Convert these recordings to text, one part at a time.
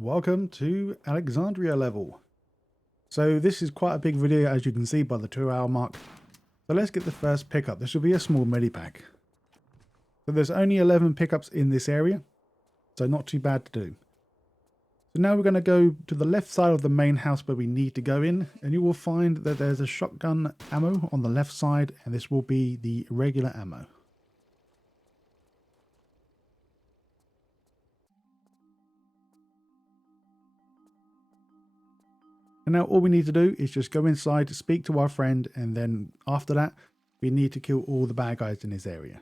Welcome to Alexandria level. So this is quite a big video, as you can see by the 2-hour mark. So let's get the first pickup. This will be a small medipack. So there's only 11 pickups in this area, so not too bad to do. So now we're going to go to the left side of the main house where we need to go in, and you will find that there's a shotgun ammo on the left side, and this will be the regular ammo. And now all we need to do is just go inside to speak to our friend, and then after that we need to kill all the bad guys in this area.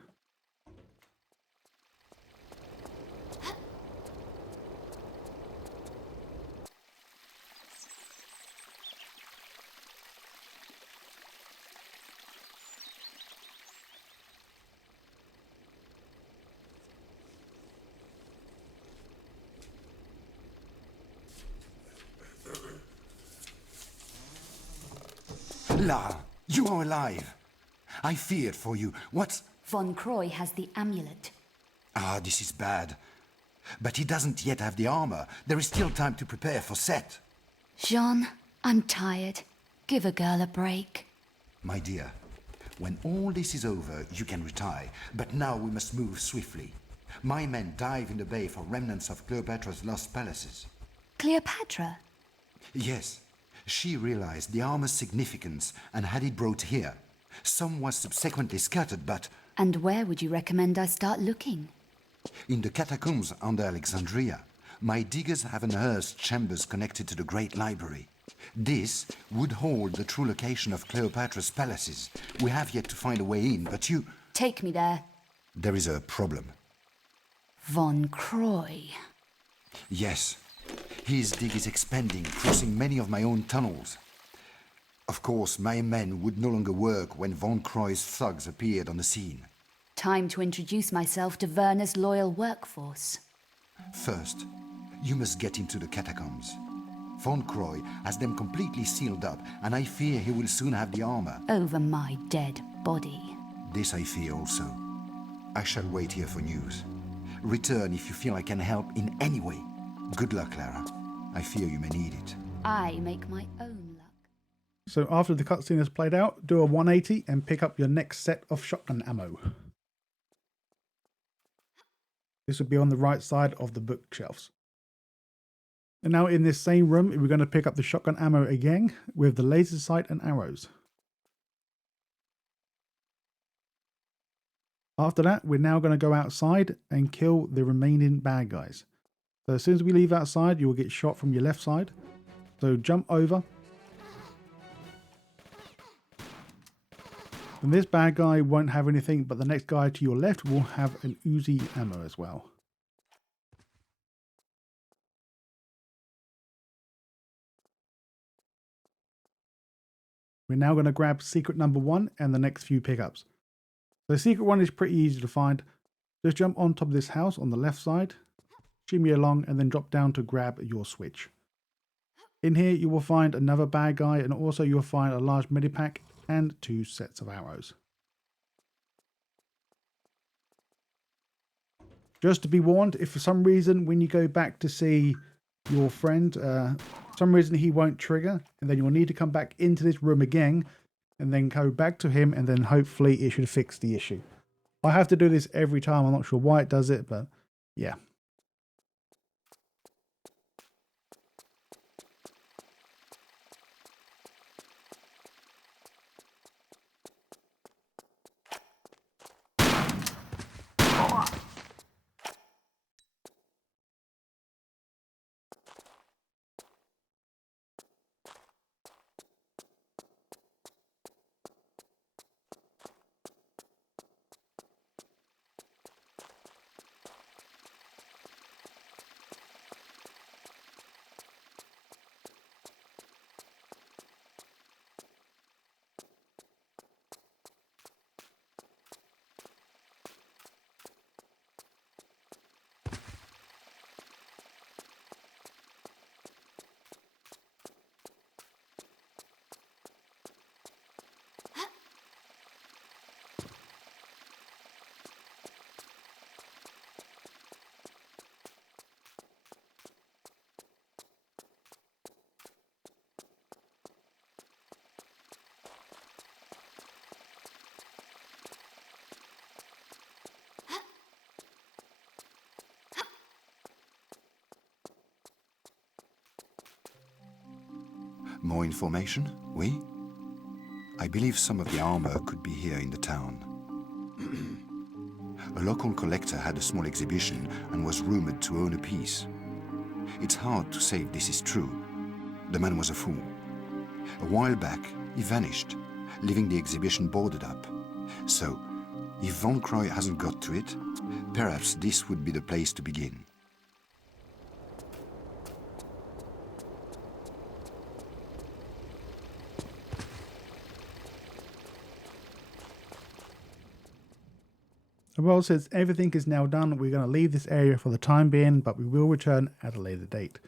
Lara, you are alive. I feared for you. What's... Von Croy has the amulet. Ah, this is bad. But he doesn't yet have the armor. There is still time to prepare for set. Jean, I'm tired. Give a girl a break. My dear, when all this is over, you can retire. But now we must move swiftly. My men dive in the bay for remnants of Cleopatra's lost palaces. Cleopatra? Yes. She realized the armor's significance and had it brought here. Some was subsequently scattered, but... And where would you recommend I start looking? In the Catacombs under Alexandria, my diggers have unearthed chambers connected to the Great Library. This would hold the true location of Cleopatra's palaces. We have yet to find a way in, but you... Take me there. There is a problem. Von Croy. Yes. His dig is expanding, crossing many of my own tunnels. Of course, my men would no longer work when Von Croy's thugs appeared on the scene. Time to introduce myself to Werner's loyal workforce. First, you must get into the catacombs. Von Croy has them completely sealed up, and I fear he will soon have the armor. Over my dead body. This I fear also. I shall wait here for news. Return if you feel I can help in any way. Good luck, Clara. I fear you may need it. I make my own luck. So after the cutscene has played out, do a 180 and pick up your next set of shotgun ammo. This will be on the right side of the bookshelves. And now in this same room, we're going to pick up the shotgun ammo again with the laser sight and arrows. After that, we're now going to go outside and kill the remaining bad guys. So as soon as we leave outside, you will get shot from your left side. So jump over. And this bad guy won't have anything, but the next guy to your left will have an Uzi ammo as well. We're now going to grab secret number 1 and the next few pickups. So secret 1 is pretty easy to find. Just jump on top of this house on the left side, shimmy along, and then drop down to grab your switch. In here you will find another bad guy, and also you'll find a large medipack and 2 sets of arrows. Just to be warned, if for some reason when you go back to see your friend, for some reason he won't trigger, and then you'll need to come back into this room again and then go back to him, and then hopefully it should fix the issue. I have to do this every time. I'm not sure why it does it, but yeah. More information? Oui? I believe some of the armor could be here in the town. A local collector had a small exhibition and was rumored to own a piece. It's hard to say if this is true. The man was a fool. A while back, he vanished, leaving the exhibition boarded up. So, if Von Croy hasn't got to it, perhaps this would be the place to begin. Well, since everything is now done, we're going to leave this area for the time being, but we will return at a later date.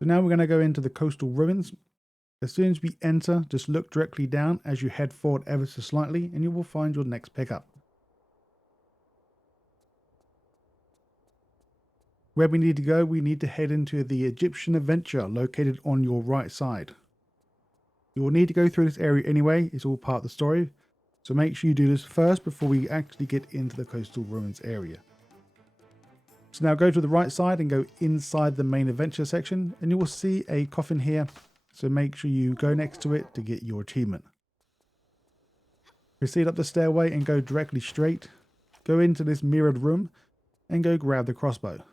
So now we're going to go into the coastal ruins. As soon as we enter, just look directly down as you head forward ever so slightly, and you will find your next pickup. Where we need to go, we need to head into the Egyptian adventure located on your right side. You will need to go through this area anyway, it's all part of the story. So make sure you do this first before we actually get into the coastal ruins area. So now go to the right side and go inside the main adventure section, and you will see a coffin here. So make sure you go next to it to get your achievement. Proceed up the stairway and go directly straight. Go into this mirrored room and go grab the crossbow.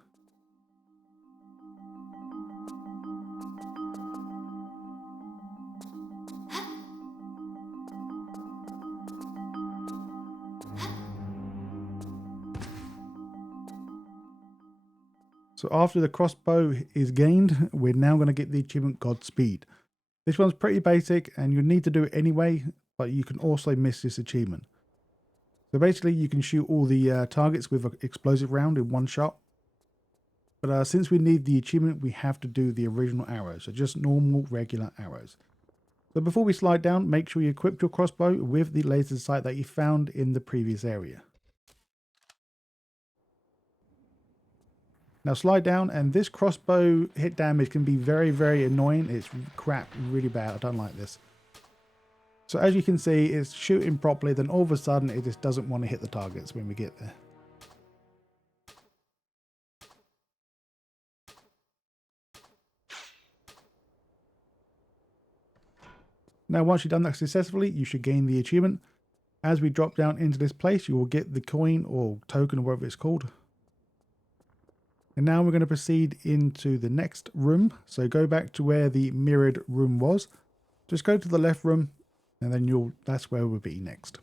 So after the crossbow is gained, we're now going to get the achievement Godspeed. This one's pretty basic and you need to do it anyway, but you can also miss this achievement. So basically you can shoot all the targets with an explosive round in one shot. But since we need the achievement, we have to do the original arrows, so just normal regular arrows. So before we slide down, make sure you equip your crossbow with the laser sight that you found in the previous area. Now slide down, and this crossbow hit damage can be very, very annoying. It's crap, really bad. I don't like this. So as you can see, it's shooting properly, then all of a sudden it just doesn't want to hit the targets when we get there. Now once you've done that successfully, you should gain the achievement. As we drop down into this place, you will get the coin or token or whatever it's called. And now we're going to proceed into the next room. So go back to where the mirrored room was. Just go to the left room and then that's where we'll be next.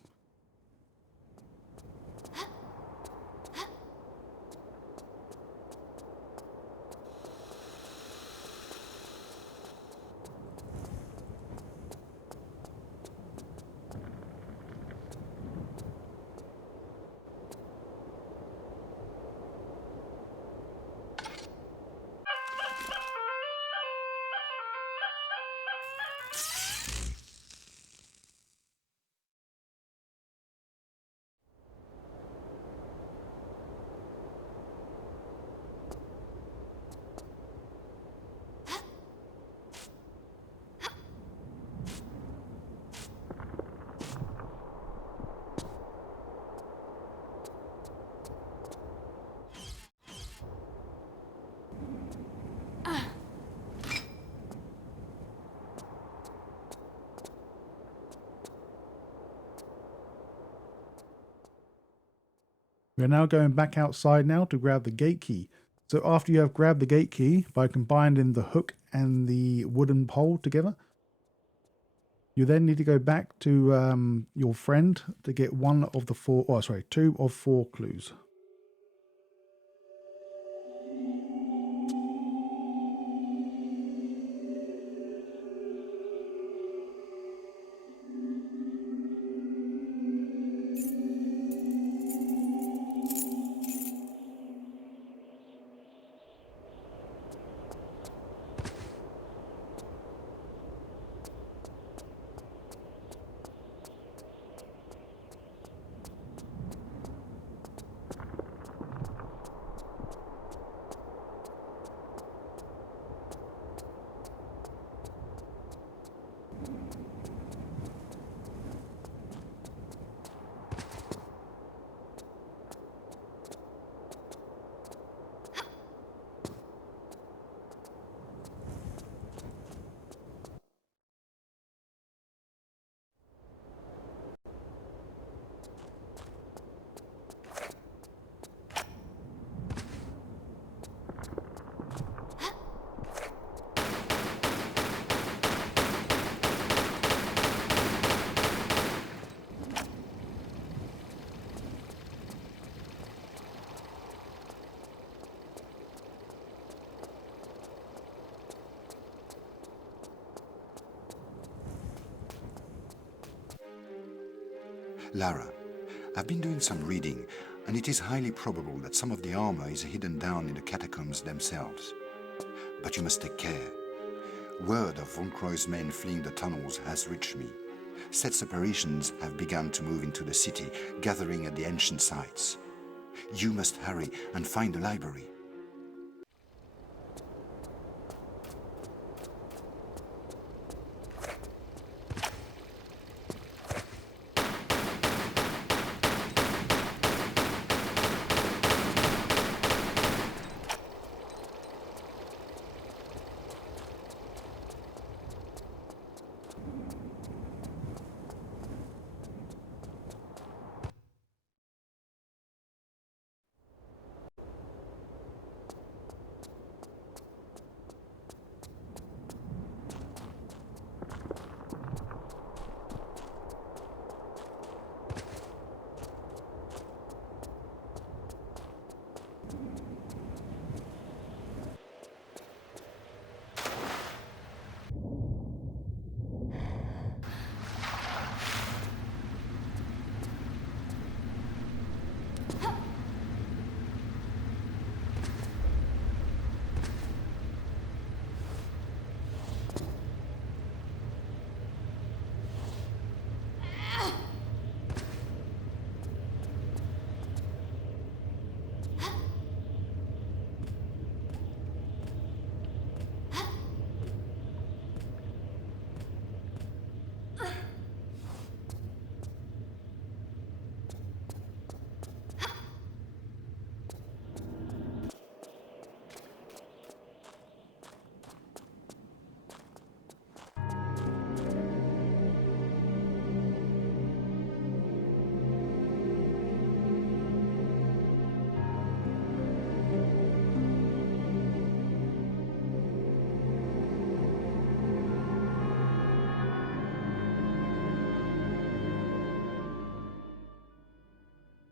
We're now going back outside now to grab the gate key. So after you have grabbed the gate key by combining the hook and the wooden pole together, you then need to go back to your friend to get two of four clues. Lara, I've been doing some reading, and it is highly probable that some of the armor is hidden down in the catacombs themselves. But you must take care. Word of Von Croy's men fleeing the tunnels has reached me. Set separations have begun to move into the city, gathering at the ancient sites. You must hurry and find the library.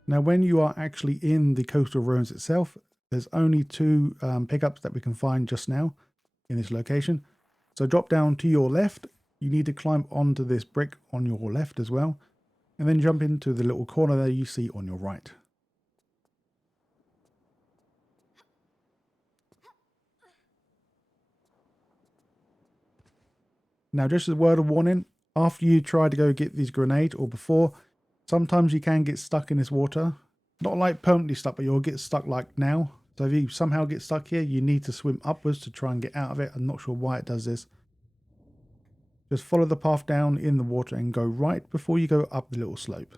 Now, when you are actually in the coastal ruins itself, there's only two pickups that we can find just now in this location. So drop down to your left. You need to climb onto this brick on your left as well, and then jump into the little corner there you see on your right. Now, just as a word of warning, after you try to go get these grenades or before, sometimes you can get stuck in this water. Not like permanently stuck, but you'll get stuck like now. So if you somehow get stuck here, you need to swim upwards to try and get out of it. I'm not sure why it does this. Just follow the path down in the water and go right before you go up the little slope.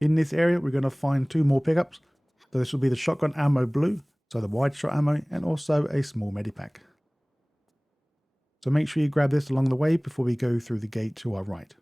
In this area, we're going to find two more pickups. So this will be the shotgun ammo blue, so the wide shot ammo, and also a small medipack. So make sure you grab this along the way before we go through the gate to our right.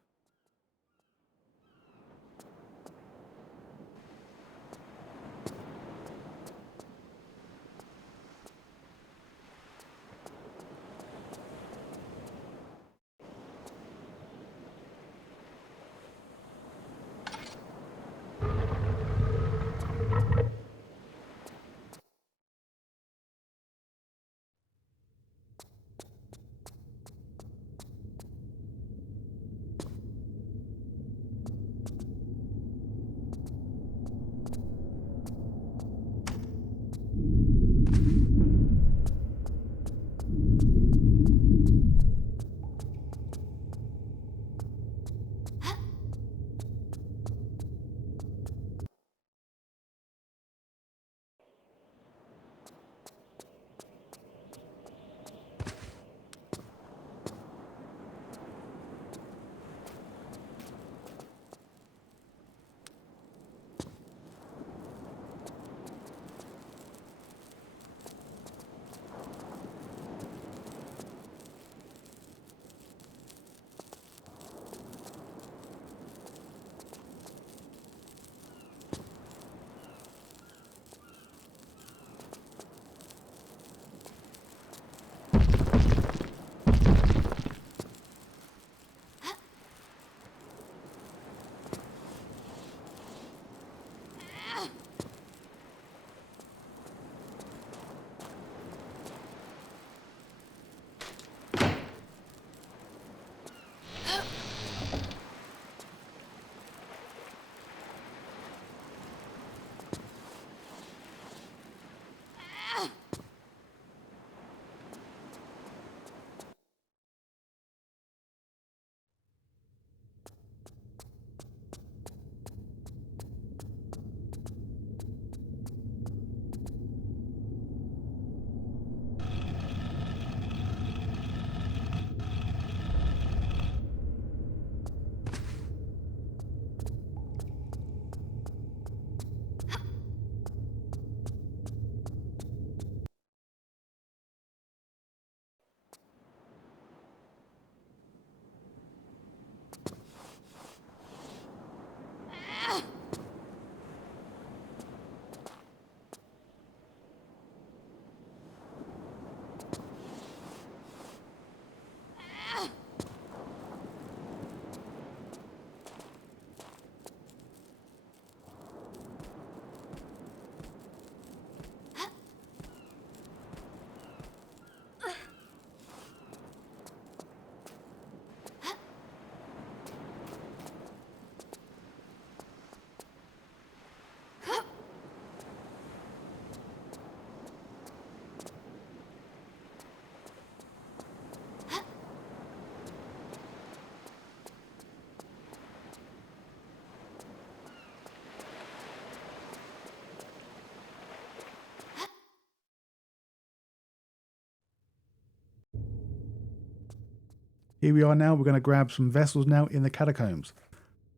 Here we are now. We're going to grab some vessels now in the catacombs.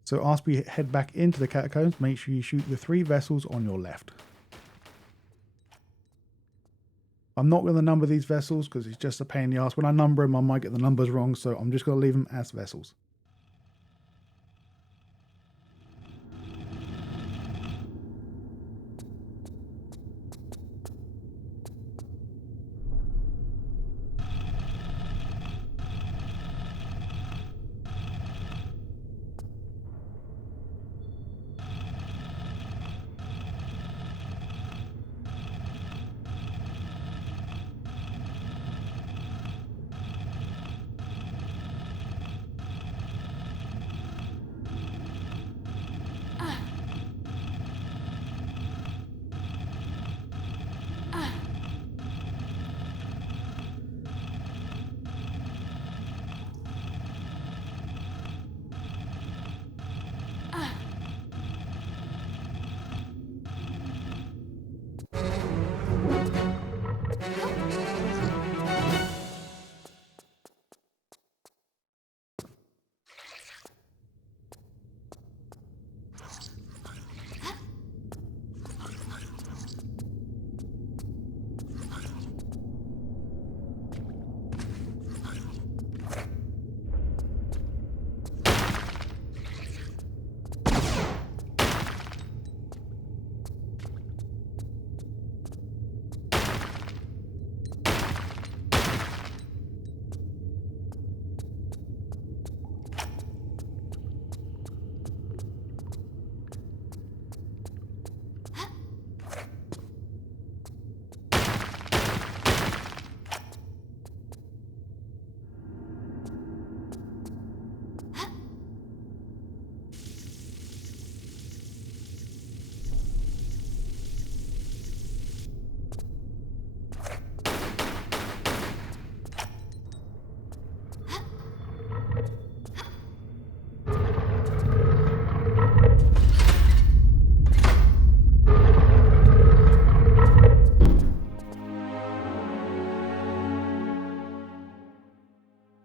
So as we head back into the catacombs, make sure you shoot the 3 vessels on your left. I'm not going to number these vessels because it's just a pain in the ass. When I number them, I might get the numbers wrong, so I'm just going to leave them as vessels.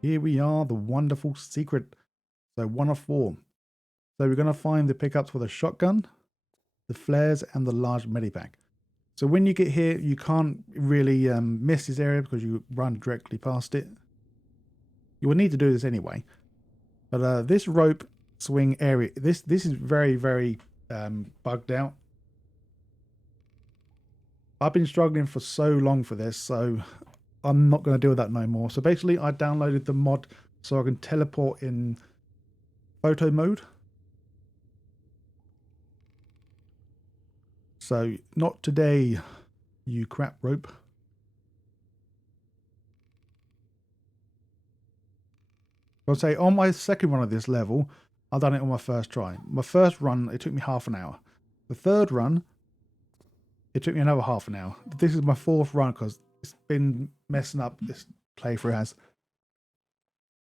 Here we are, the wonderful secret. So 1 of 4. So we're going to find the pickups for the shotgun, the flares, and the large medipack. So when you get here, you can't really miss this area because you run directly past it. You will need to do this anyway. But this rope swing area, this is very, very bugged out. I've been struggling for so long for this, so I'm not going to deal with that no more. So basically, I downloaded the mod so I can teleport in photo mode. So, not today, you crap rope. I'll say on my second run of this level, I've done it on my first try. My first run, it took me half an hour. The third run, it took me another half an hour. This is my 4th run because it's been messing up, this playthrough has.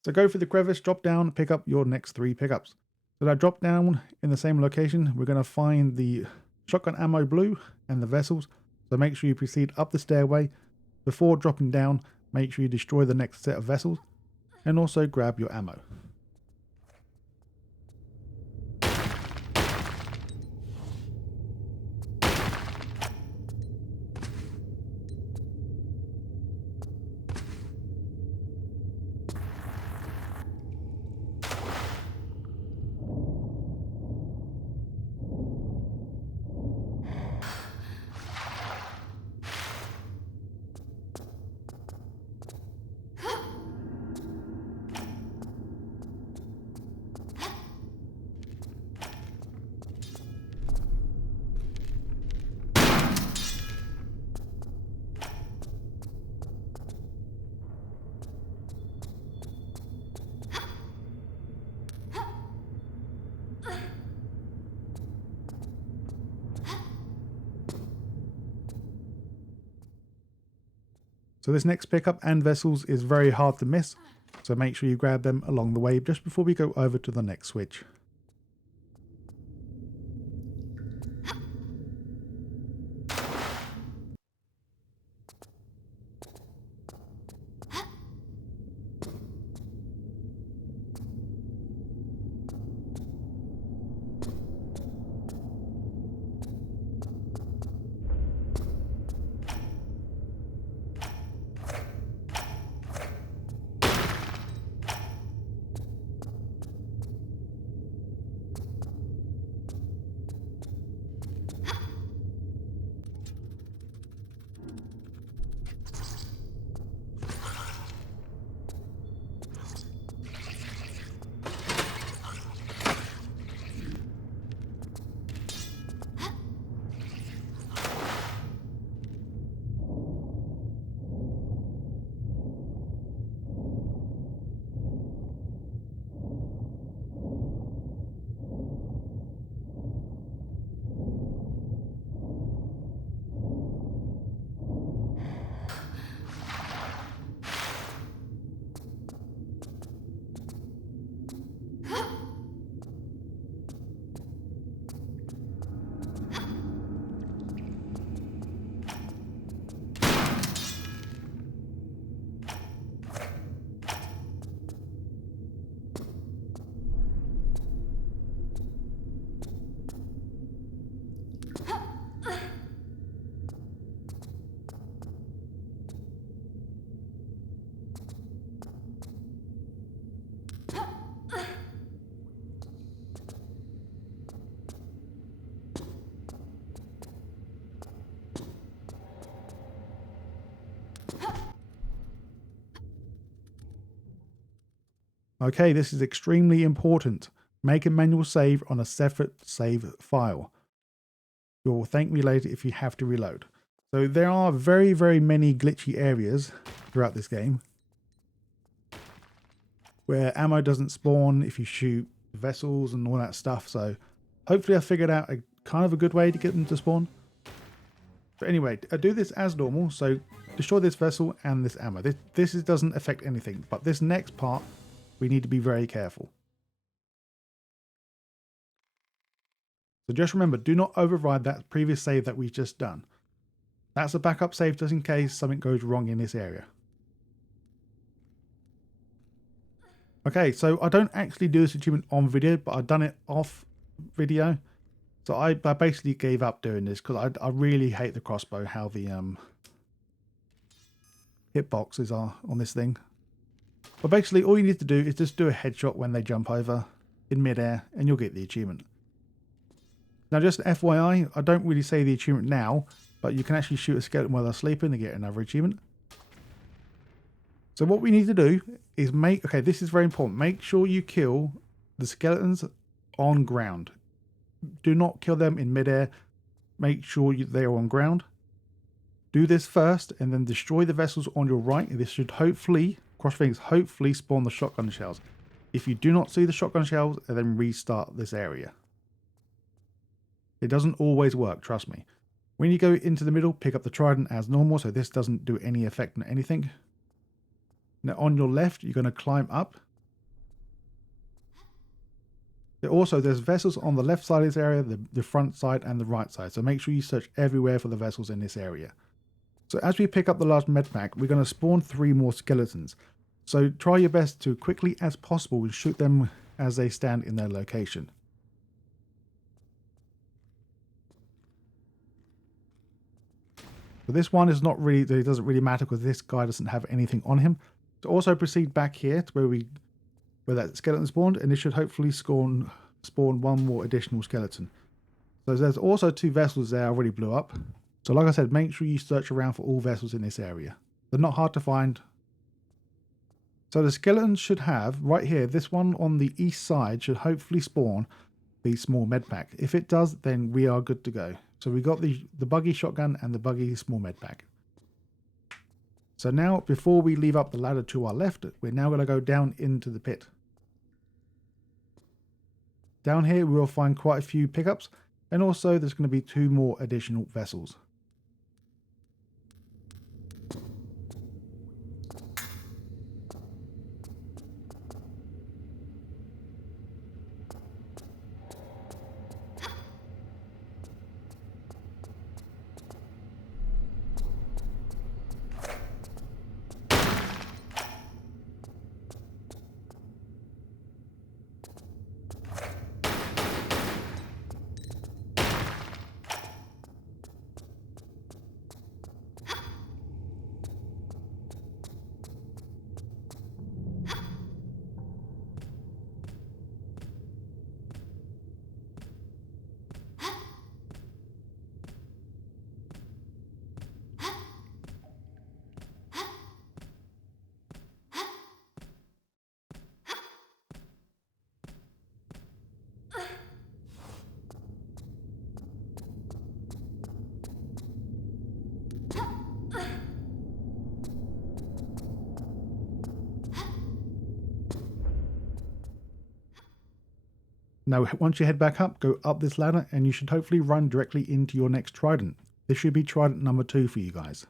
So go for the crevice, drop down, pick up your next 3 pickups. So that drop down in the same location, we're going to find the shotgun ammo blue and the vessels. So make sure you proceed up the stairway. Before dropping down, make sure you destroy the next set of vessels and also grab your ammo. So this next pickup and vessels is very hard to miss, so make sure you grab them along the way just before we go over to the next switch. Okay, this is extremely important. Make a manual save on a separate save file. You will thank me later if you have to reload. So there are very, very many glitchy areas throughout this game where ammo doesn't spawn if you shoot vessels and all that stuff. So hopefully I figured out a kind of a good way to get them to spawn. But anyway, I do this as normal. So destroy this vessel and this ammo. This doesn't affect anything, but this next part, we need to be very careful. So just remember, do not override that previous save that we've just done. That's a backup save just in case something goes wrong in this area. Okay, so I don't actually do this achievement on video, but I've done it off video. So I basically gave up doing this because I really hate the crossbow, how the hitboxes are on this thing. But basically all you need to do is just do a headshot when they jump over in midair and you'll get the achievement. Now just FYI, I don't really say the achievement now, but you can actually shoot a skeleton while they're sleeping to get another achievement. So what we need to do is okay, this is very important. Make sure you kill the skeletons on ground. Do not kill them in midair. Make sure they are on ground. Do this first and then destroy the vessels on your right. This should hopefully, cross fingers, hopefully spawn the shotgun shells. If you do not see the shotgun shells, then restart this area. It doesn't always work, trust me. When you go into the middle, pick up the trident as normal, so this doesn't do any effect on anything. Now on your left, you're going to climb up. Also, there's vessels on the left side of this area, the front side and the right side. So make sure you search everywhere for the vessels in this area. So as we pick up the last medpack, we're going to spawn 3 more skeletons. So try your best to quickly as possible shoot them as they stand in their location. But this one is not really, it doesn't really matter because this guy doesn't have anything on him. So also proceed back here to where that skeleton spawned, and it should hopefully spawn 1 more additional skeleton. So there's also 2 vessels there I already blew up. So like I said, make sure you search around for all vessels in this area. They're not hard to find. So the skeletons should have, right here, this one on the east side should hopefully spawn the small medpack. If it does, then we are good to go. So we got the buggy shotgun and the buggy small medpack. So now, before we leave up the ladder to our left, we're now going to go down into the pit. Down here we will find quite a few pickups, and also there's going to be 2 more additional vessels. Now, once you head back up, go up this ladder and you should hopefully run directly into your next trident. This should be trident number 2 for you guys.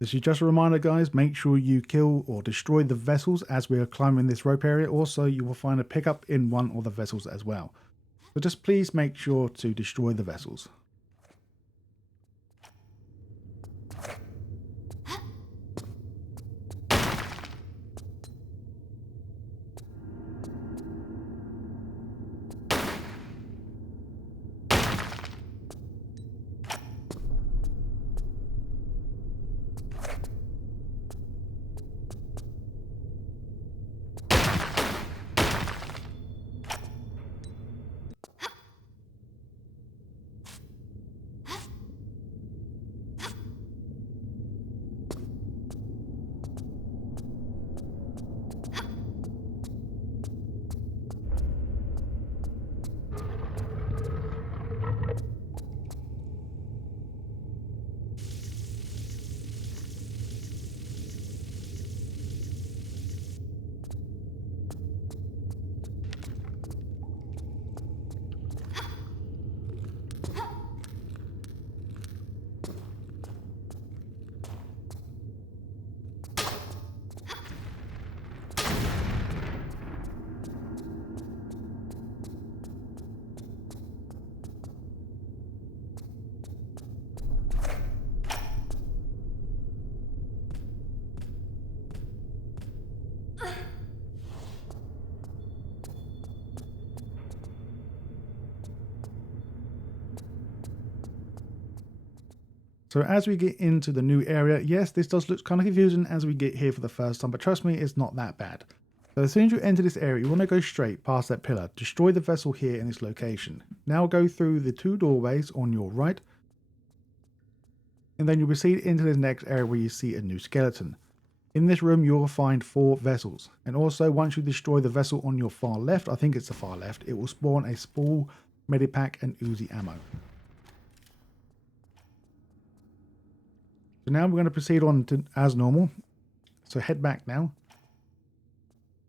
This is just a reminder, guys, make sure you kill or destroy the vessels as we are climbing this rope area. Also, you will find a pickup in one of the vessels as well. So just please make sure to destroy the vessels. So as we get into the new area, yes, this does look kind of confusing as we get here for the first time, but trust me, it's not that bad. So as soon as you enter this area, you want to go straight past that pillar, destroy the vessel here in this location. Now go through the 2 doorways on your right, and then you'll proceed into this next area where you see a new skeleton. In this room, you'll find 4 vessels, and also once you destroy the vessel on your far left, I think it's the far left, it will spawn a small medipack and Uzi ammo. So now we're going to proceed on to as normal. So head back now.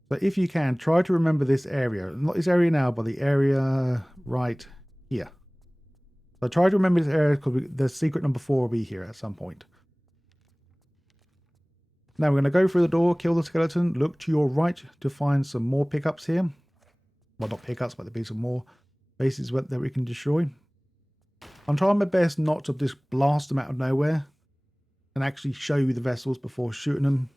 So if you can, try to remember this area. Not this area now, but the area right here. So try to remember this area because the secret number 4 will be here at some point. Now we're going to go through the door, kill the skeleton, look to your right to find some more pickups here. Well, not pickups, but there'll be some more bases that we can destroy. I'm trying my best not to just blast them out of nowhere and actually show you the vessels before shooting them.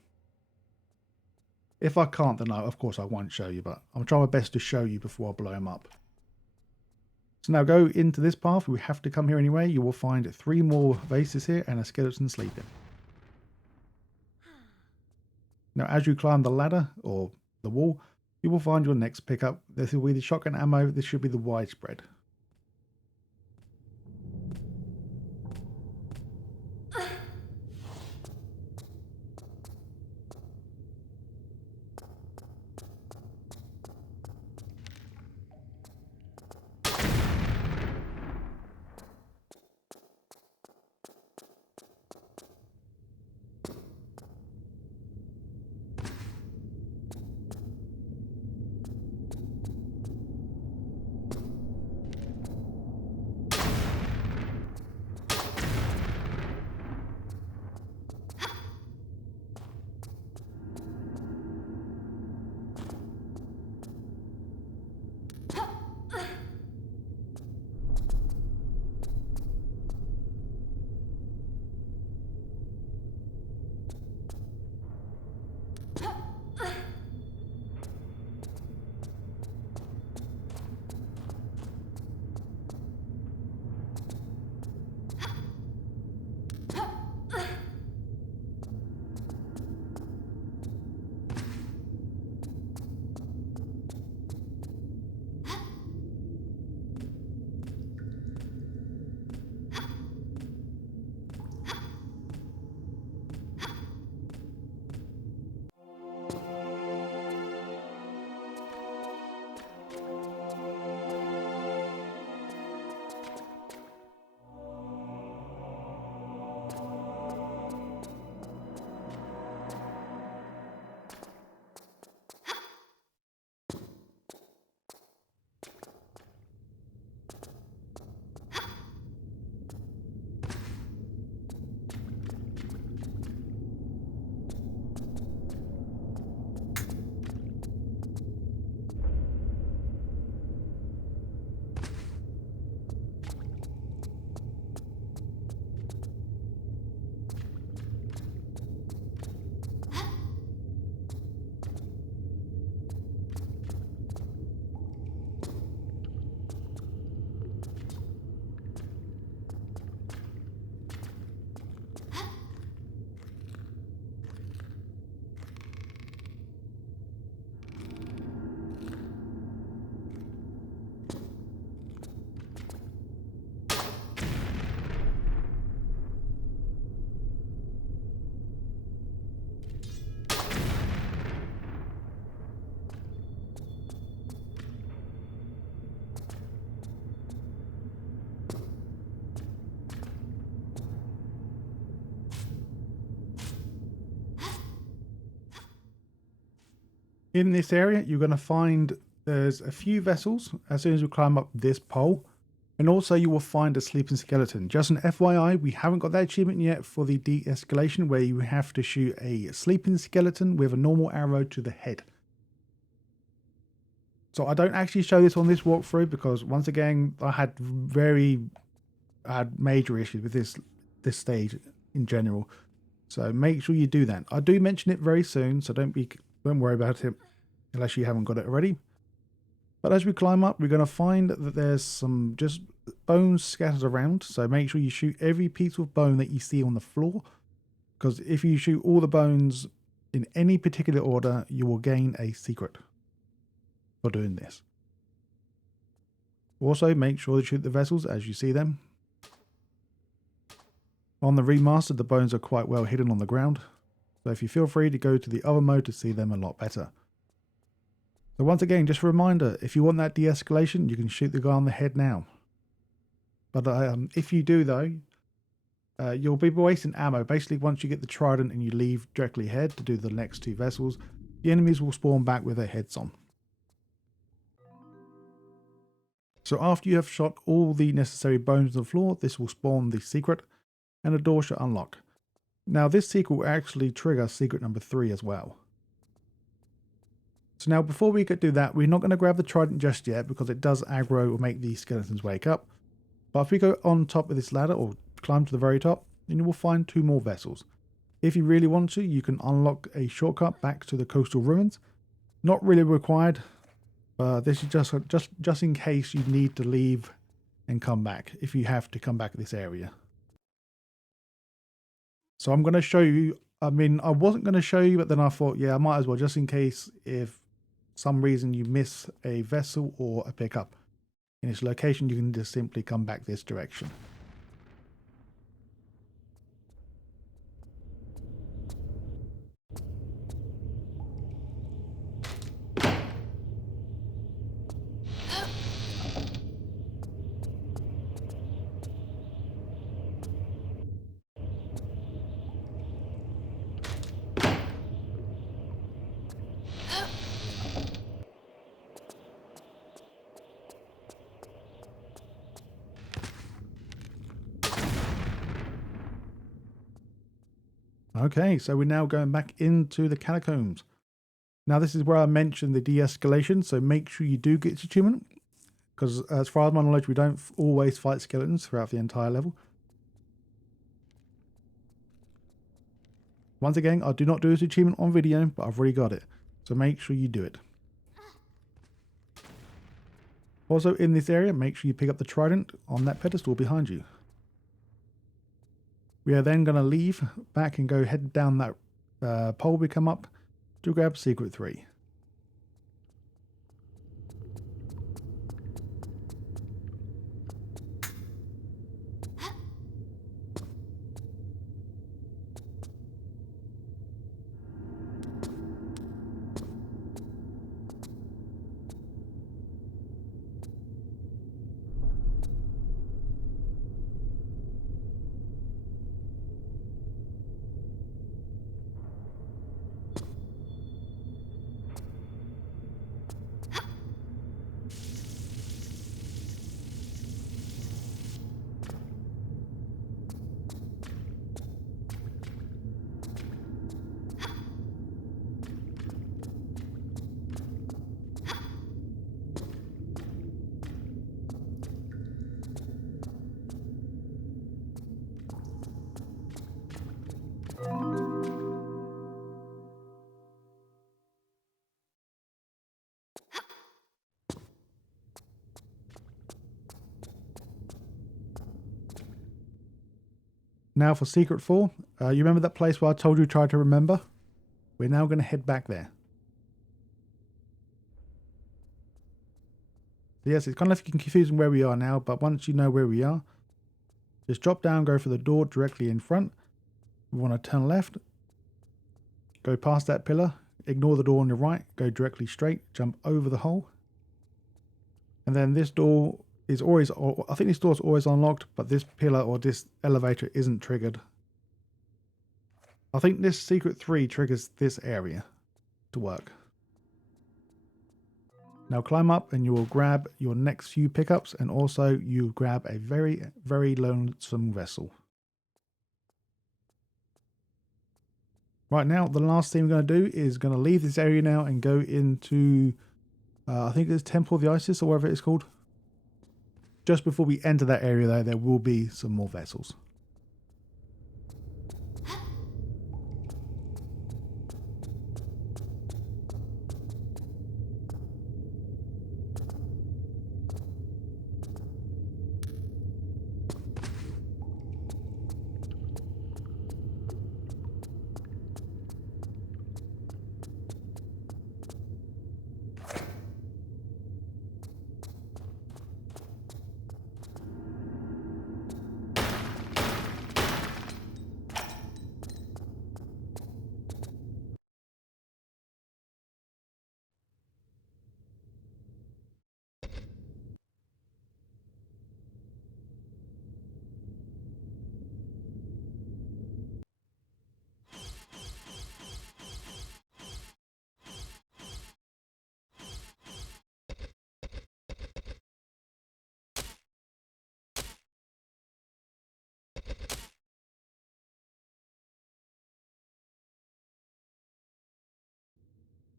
If I can't, then of course I won't show you, but I'm trying my best to show you before I blow them up. So now go into this path. We have to come here anyway. You will find 3 more vases here and a skeleton sleeping. Now as you climb the ladder or the wall, you will find your next pickup. This will be the shotgun ammo. This should be the widespread. In this area, you're going to find there's a few vessels as soon as you climb up this pole. And also you will find a sleeping skeleton. Just an FYI, we haven't got that achievement yet for the de-eskullation where you have to shoot a sleeping skeleton with a normal arrow to the head. So I don't actually show this on this walkthrough because once again, I had major issues with this stage in general. So make sure you do that. I do mention it very soon, so don't worry about it unless you haven't got it already. But as we climb up, we're going to find that there's some just bones scattered around. So make sure you shoot every piece of bone that you see on the floor. Because if you shoot all the bones in any particular order, you will gain a secret for doing this. Also, make sure to shoot the vessels as you see them. On the remastered, the bones are quite well hidden on the ground. So if you feel free to go to the other mode to see them a lot better. So once again, just a reminder, if you want that de-eskullation, you can shoot the guy on the head now. But if you do though, you'll be wasting ammo. Basically, once you get the trident and you leave directly ahead to do the next two vessels, the enemies will spawn back with their heads on. So after you have shot all the necessary bones on the floor, this will spawn the secret and the door should unlock. Now this secret will actually trigger secret number 3 as well. So now before we could do that, we're not going to grab the trident just yet because it does aggro or make the skeletons wake up. But if we go on top of this ladder or climb to the very top, then you will find 2 more vessels. If you really want to, you can unlock a shortcut back to the coastal ruins. Not really required, but this is just in case you need to leave and come back, if you have to come back to this area. So I'm going to show you, I wasn't going to show you, but then I thought, yeah, I might as well, just in case if some reason you miss a vessel or a pickup in its location, you can just simply come back this direction. Okay, so we're now going back into the Catacombs. Now this is where I mentioned the de-eskullation, so make sure you do get this achievement, because as far as my knowledge, we don't always fight skeletons throughout the entire level. Once again, I do not do this achievement on video, but I've already got it, so make sure you do it. Also in this area, make sure you pick up the trident on that pedestal behind you. We are then going to leave back and go head down that pole we come up to grab secret 3. Now for secret 4, you remember that place where I told you to try to remember? We're now going to head back there. So yes, it's kind of confusing where we are now, but once you know where we are, just drop down, go for the door directly in front. We want to turn left, go past that pillar, ignore the door on your right, go directly straight, jump over the hole. And then this door is always, I think this door is always unlocked, but this pillar or this elevator isn't triggered. I think this secret 3 triggers this area to work. Now climb up and you will grab your next few pickups, and also you grab a very, very lonesome vessel. Right now, the last thing we're going to do is going to leave this area now and go into, I think it's Temple of the Isis or whatever it's called. Just before we enter that area though, there will be some more vessels.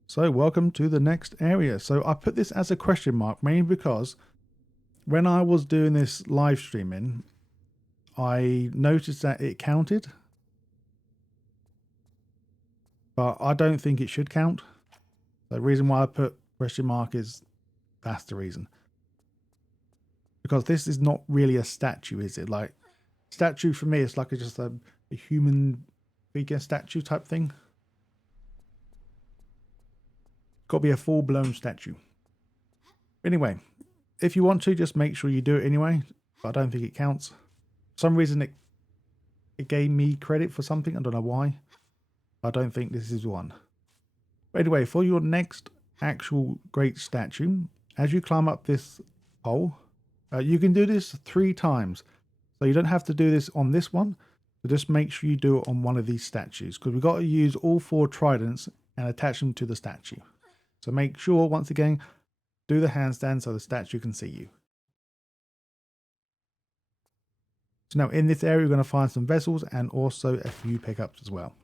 So welcome to the next area. So I put this as a question mark mainly because when I was doing this live streaming, I noticed that it counted, but I don't think it should count. The reason why I put question mark is that's the reason. Because this is not really a statue, is it? Like, statue for me is like just a human figure statue type thing. Got to be a full-blown statue. Anyway, if you want to, just make sure you do it anyway. But I don't think it counts. For some reason, it gave me credit for something. I don't know why. I don't think this is one. But anyway, for your next actual great statue, as you climb up this pole, you can do this 3 times. So you don't have to do this on this one. So just make sure you do it on one of these statues, because we've got to use all 4 tridents and attach them to the statue. So make sure, once again, do the handstand so the statue can see you. So now in this area, we're going to find some vessels and also a few pickups as well.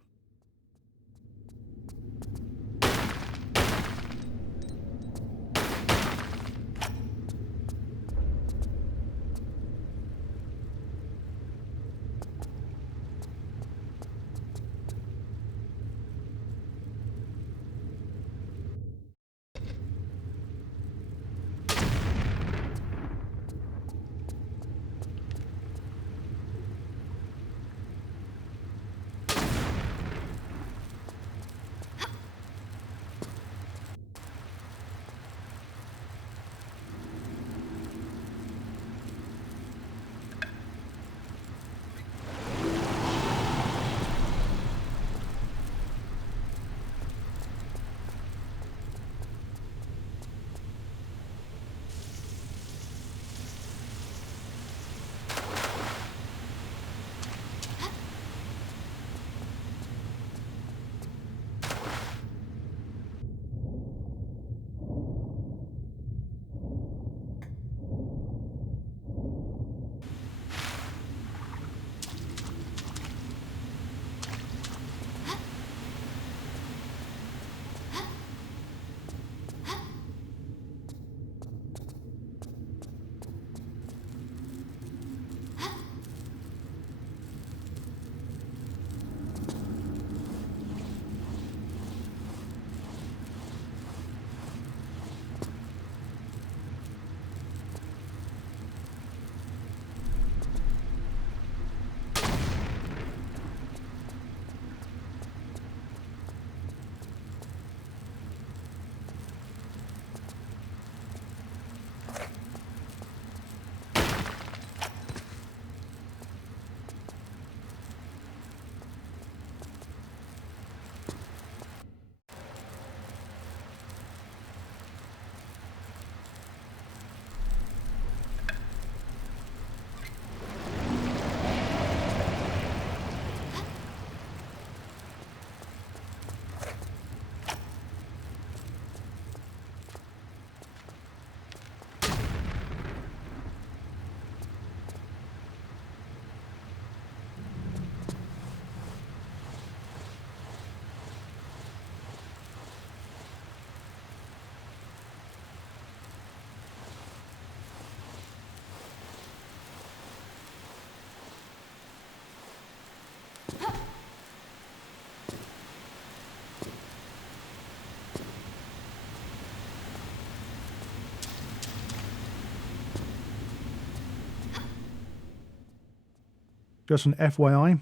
Just an FYI,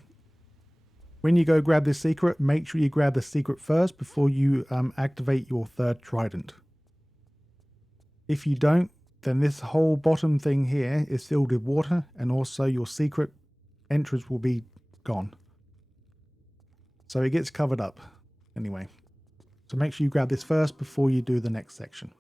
when you go grab this secret, make sure you grab the secret first before you activate your third trident. If you don't, then this whole bottom thing here is filled with water, and also your secret entrance will be gone. So it gets covered up anyway. So make sure you grab this first before you do the next section.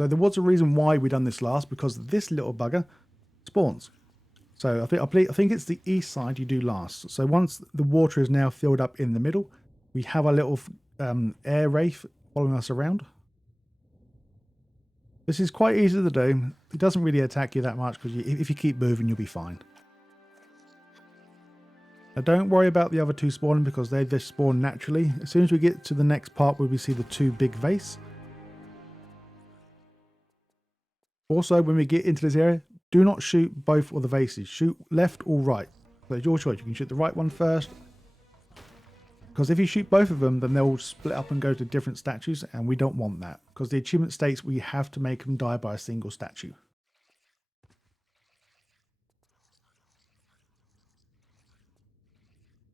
So there was a reason why we done this last, because this little bugger spawns. So I think it's the east side you do last. So once the water is now filled up in the middle, we have a little air wraith following us around. This is quite easy to do. It doesn't really attack you that much because if you keep moving, you'll be fine. Now don't worry about the other two spawning because they just spawn naturally. As soon as we get to the next part where we see the two big vase. Also, when we get into this area, do not shoot both of the vases. Shoot left or right. So it's your choice. You can shoot the right one first. Because if you shoot both of them, then they'll split up and go to different statues, and we don't want that. Because the achievement states we have to make them die by a single statue.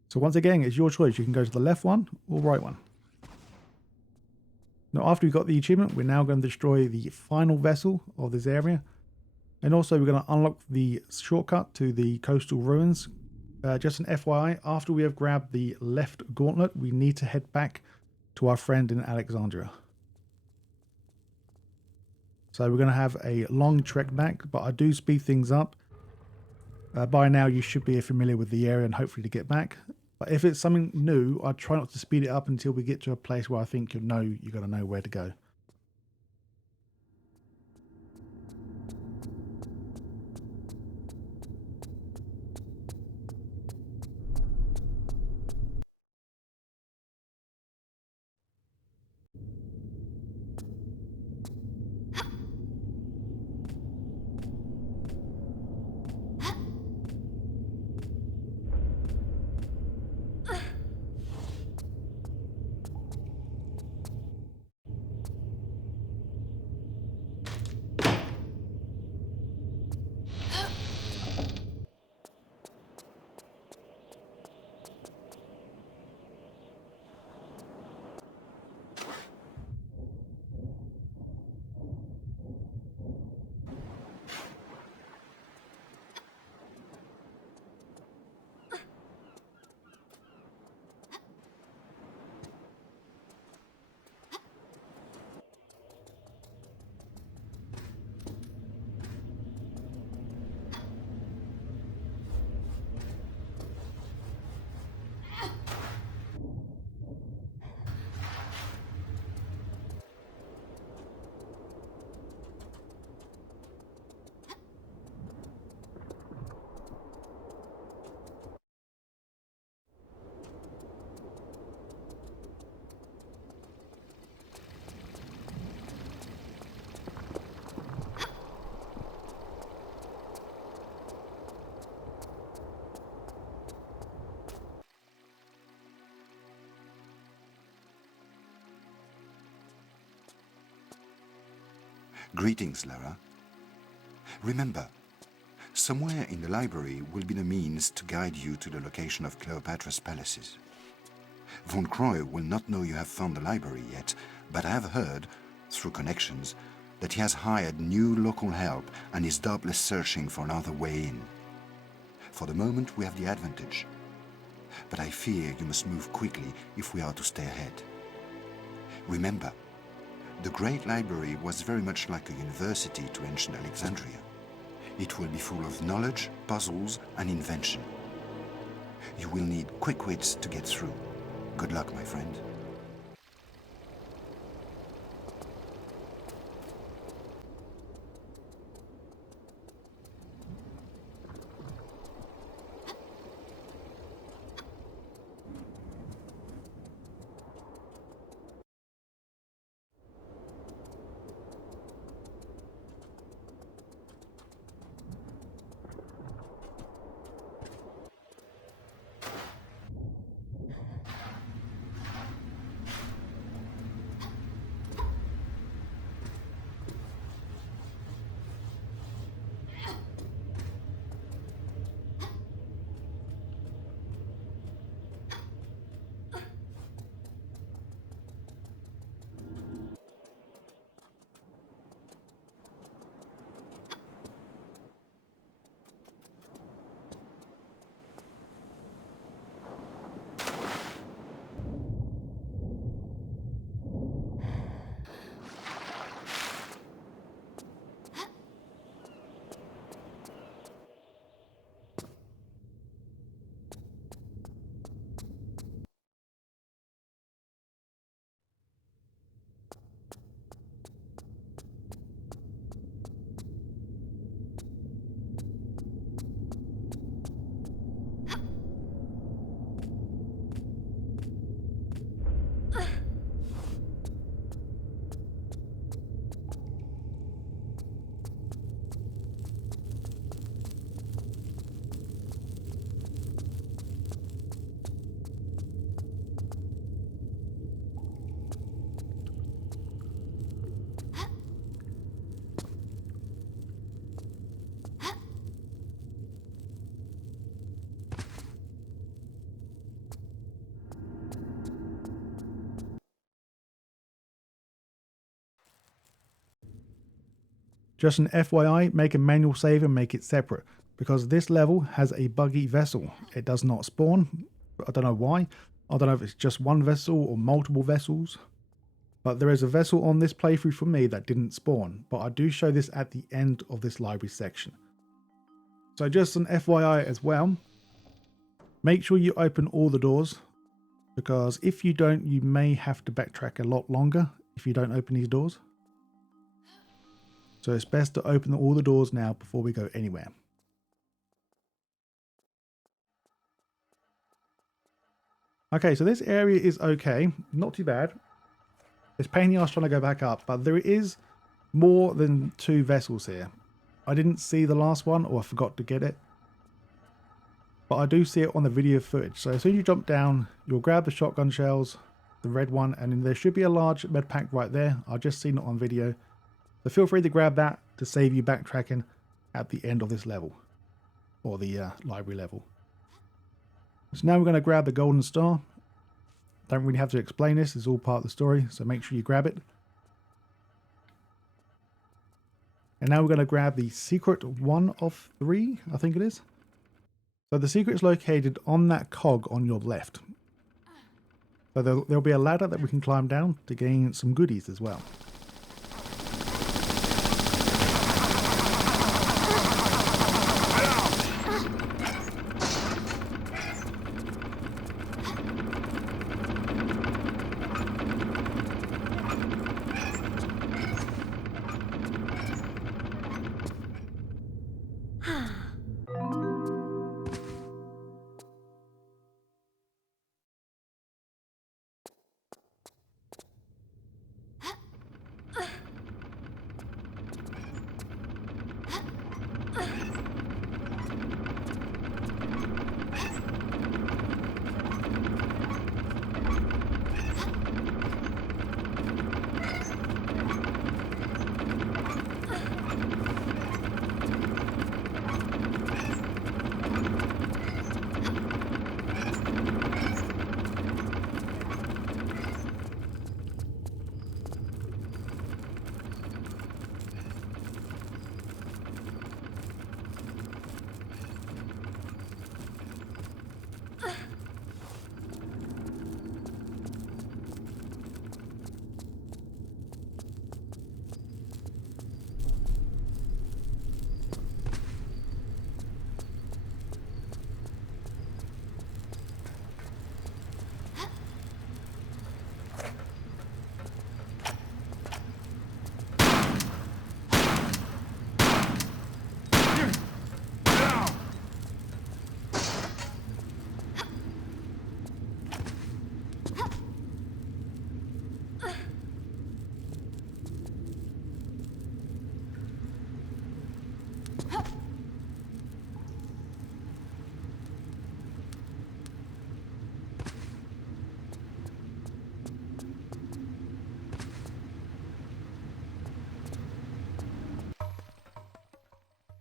So once again, it's your choice. You can go to the left one or right one. Now after we've got the achievement, we're now going to destroy the final vessel of this area. And also we're going to unlock the shortcut to the coastal ruins. Just an FYI, after we have grabbed the left gauntlet, we need to head back to our friend in Alexandria. So we're going to have a long trek back, but I do speed things up. By now you should be familiar with the area and hopefully to get back. But if it's something new, I try not to speed it up until we get to a place where I think you're going to know where to go. Greetings, Lara. Remember, somewhere in the library will be the means to guide you to the location of Cleopatra's palaces. Von Croy will not know you have found the library yet, but I have heard, through connections, that he has hired new local help and is doubtless searching for another way in. For the moment, we have the advantage. But I fear you must move quickly if we are to stay ahead. Remember, the Great Library was very much like a university to ancient Alexandria. It will be full of knowledge, puzzles, and invention. You will need quick wits to get through. Good luck, my friend. Just an FYI, make a manual save and make it separate, because this level has a buggy vessel. It does not spawn. I don't know why. I don't know if it's just one vessel or multiple vessels. But there is a vessel on this playthrough for me that didn't spawn. But I do show this at the end of this library section. So just an FYI as well. Make sure you open all the doors, because if you don't, you may have to backtrack a lot longer if you don't open these doors. So it's best to open all the doors now before we go anywhere. Okay, so this area is okay, not too bad. It's pain in the ass trying to go back up, but there is more than 2 vessels here. I didn't see the last one, or I forgot to get it. But I do see it on the video footage. So as soon as you jump down, you'll grab the shotgun shells, the red one, and then there should be a large med pack right there. I've just seen it on video. So feel free to grab that to save you backtracking at the end of this level, or the library level. So now we're going to grab the golden star. Don't really have to explain this, it's all part of the story, so make sure you grab it. And now we're going to grab the secret 1 of 3, I think it is. So the secret is located on that cog on your left. So there'll be a ladder that we can climb down to gain some goodies as well.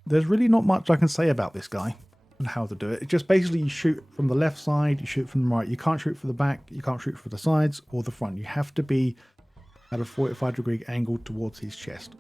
There's really not much I can say about this guy and how to do it. It's just basically you shoot from the left side, you shoot from the right. You can't shoot from the back, you can't shoot from the sides or the front. You have to be at a 45-degree angle towards his chest.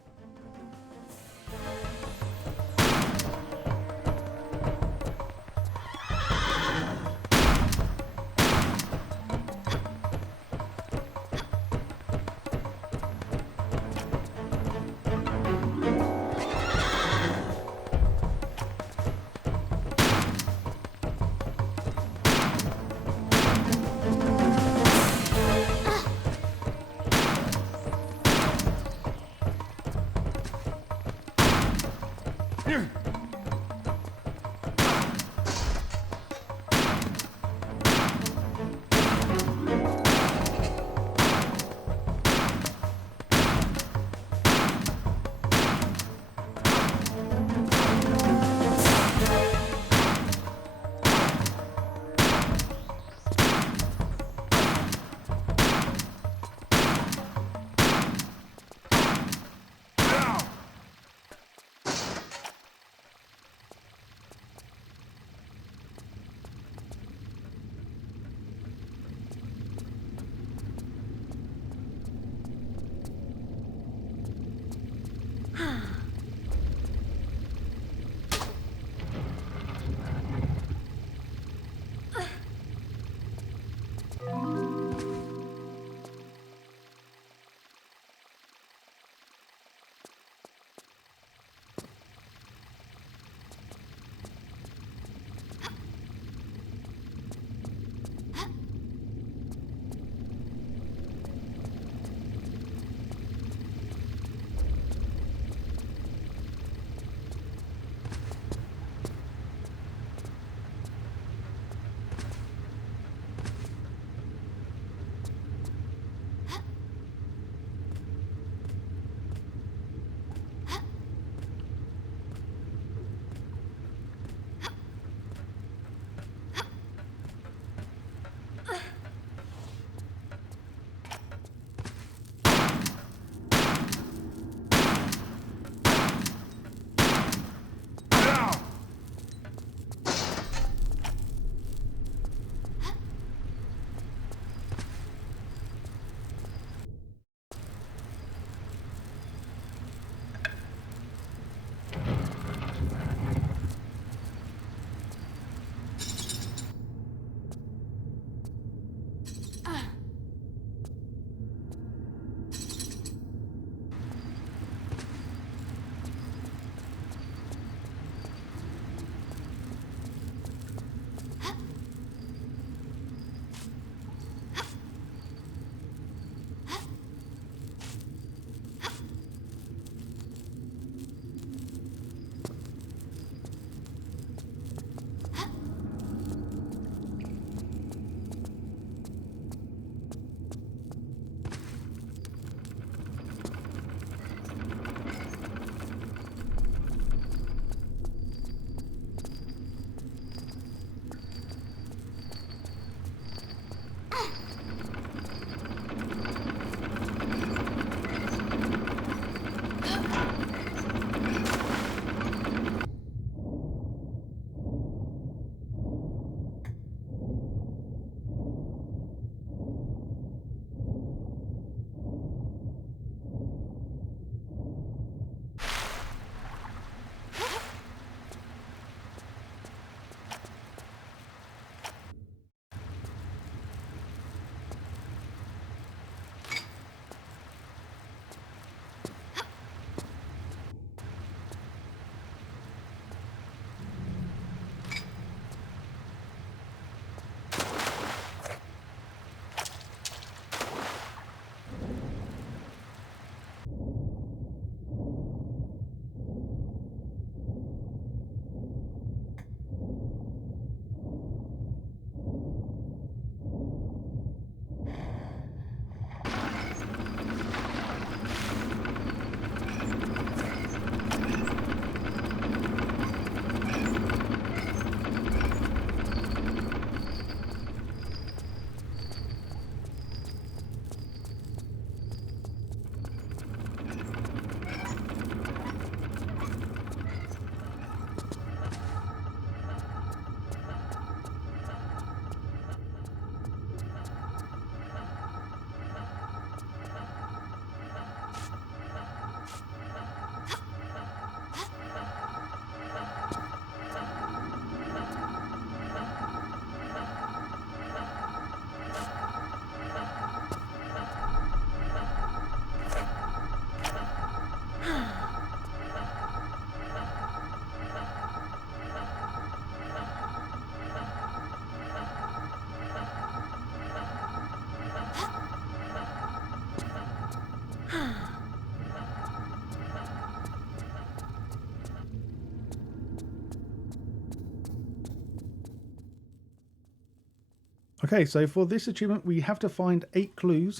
Okay, so for this achievement, we have to find 8 clues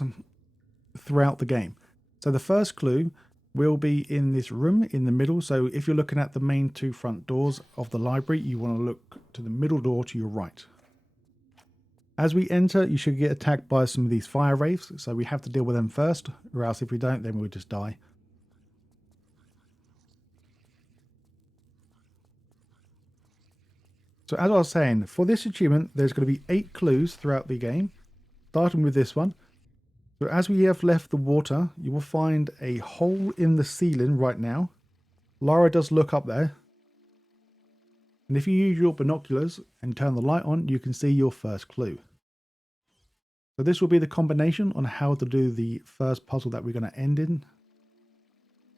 throughout the game. So the first clue will be in this room in the middle. So if you're looking at the main 2 front doors of the library, you want to look to the middle door to your right. As we enter, you should get attacked by some of these fire wraiths. So we have to deal with them first, or else if we don't, then we'll just die. So as I was saying, for this achievement, there's going to be 8 clues throughout the game, starting with this one. So as we have left the water, you will find a hole in the ceiling right now. Lara does look up there. And if you use your binoculars and turn the light on, you can see your first clue. So this will be the combination on how to do the first puzzle that we're going to end in.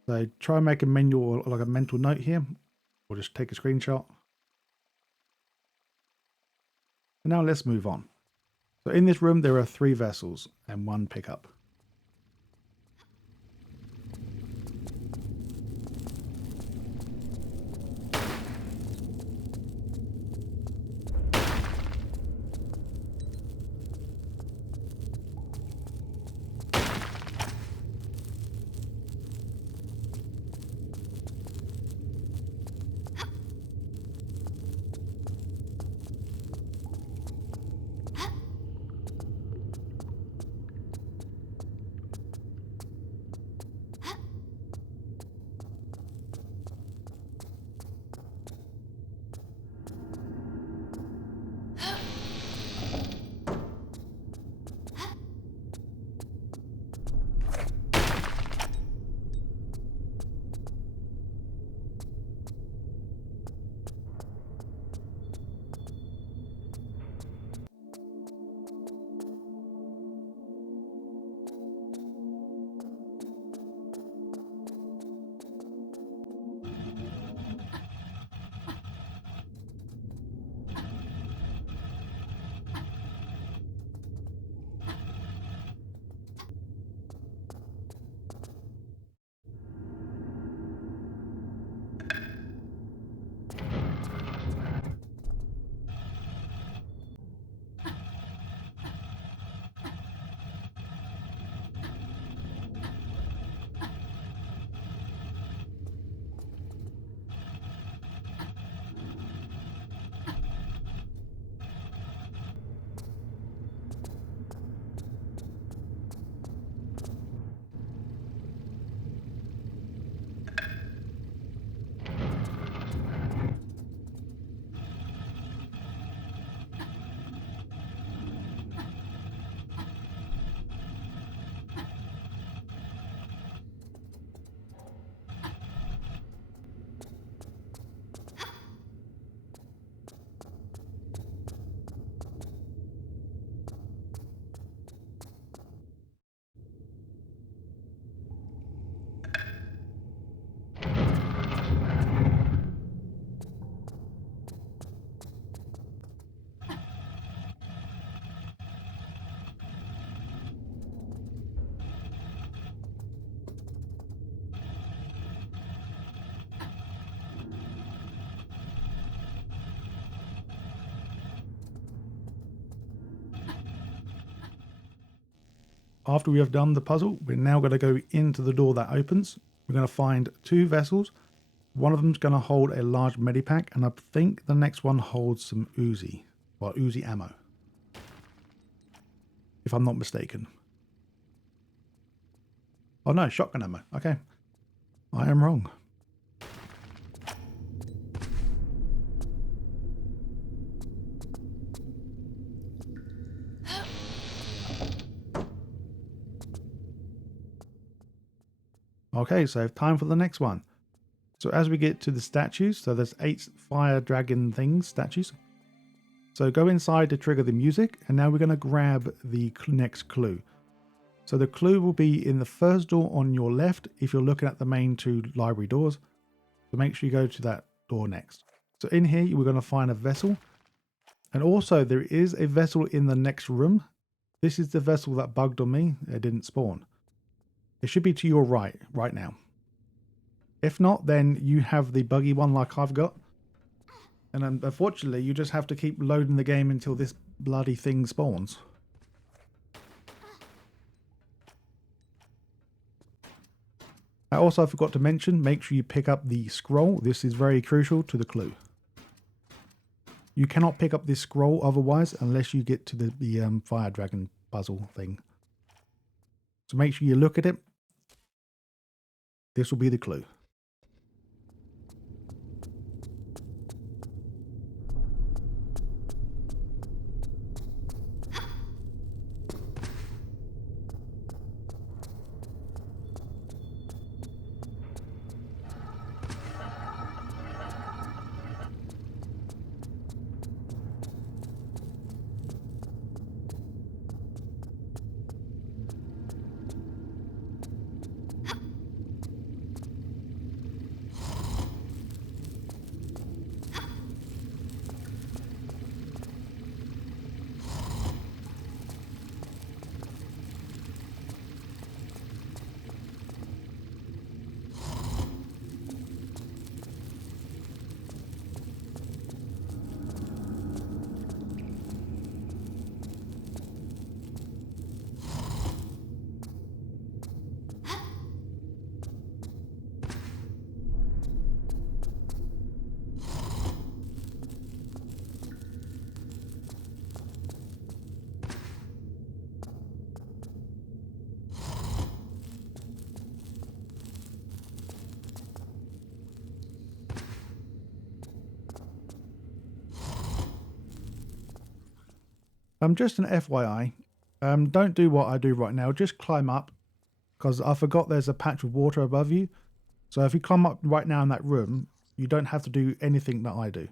So try and make a menu or like a mental note here, or just take a screenshot. And now let's move on. So in this room there are 3 vessels and 1 pickup. After we have done the puzzle, we're now going to go into the door that opens. We're going to find 2 vessels. One of them is going to hold a large medipack, and I think the next one holds some Uzi, or Uzi ammo, if I'm not mistaken. Oh no, shotgun ammo. Okay, I am wrong. Okay, so time for the next one. So as we get to the statues, so there's 8 fire dragon things, statues. So go inside to trigger the music, and now we're going to grab the next clue. So the clue will be in the first door on your left if you're looking at the main 2 library doors. So make sure you go to that door next. So in here, we're going to find a vessel. And also there is a vessel in the next room. This is the vessel that bugged on me. It didn't spawn. It should be to your right now. If not, then you have the buggy one like I've got. And unfortunately, you just have to keep loading the game until this bloody thing spawns. Also, I forgot to mention, make sure you pick up the scroll. This is very crucial to the clue. You cannot pick up this scroll otherwise unless you get to the fire dragon puzzle thing. So make sure you look at it. This will be the clue. Just an FYI, don't do what I do right now. Just climb up, because I forgot there's a patch of water above you. So if you climb up right now in that room, you don't have to do anything that I do.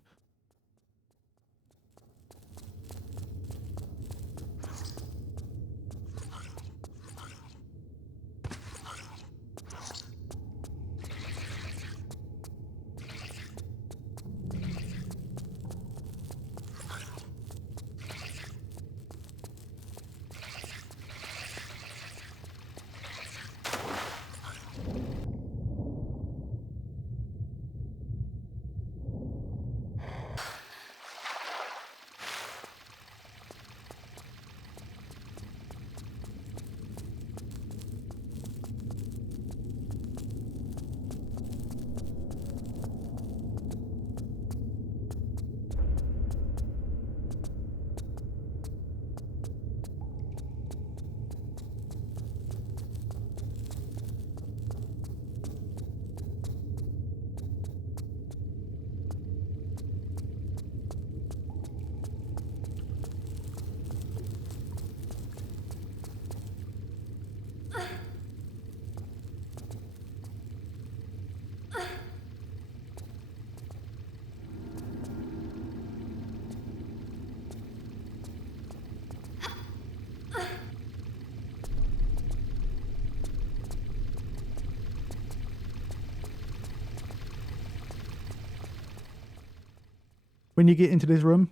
When you get into this room,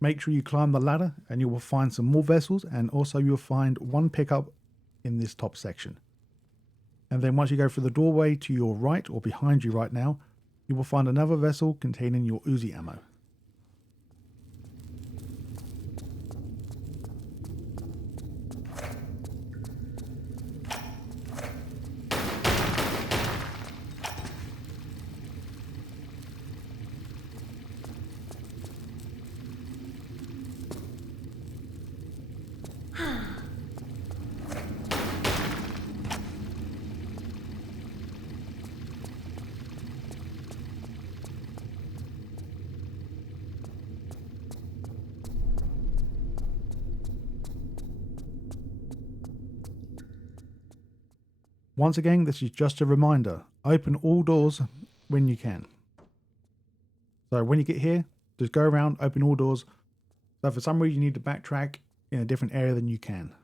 make sure you climb the ladder and you will find some more vessels, and also you'll find one pickup in this top section. And then once you go through the doorway to your right or behind you right now, you will find another vessel containing your Uzi ammo. Once again, this is just a reminder. Open all doors when you can. So when you get here, just go around, open all doors. So if for some reason you need to backtrack in a different area, then you can.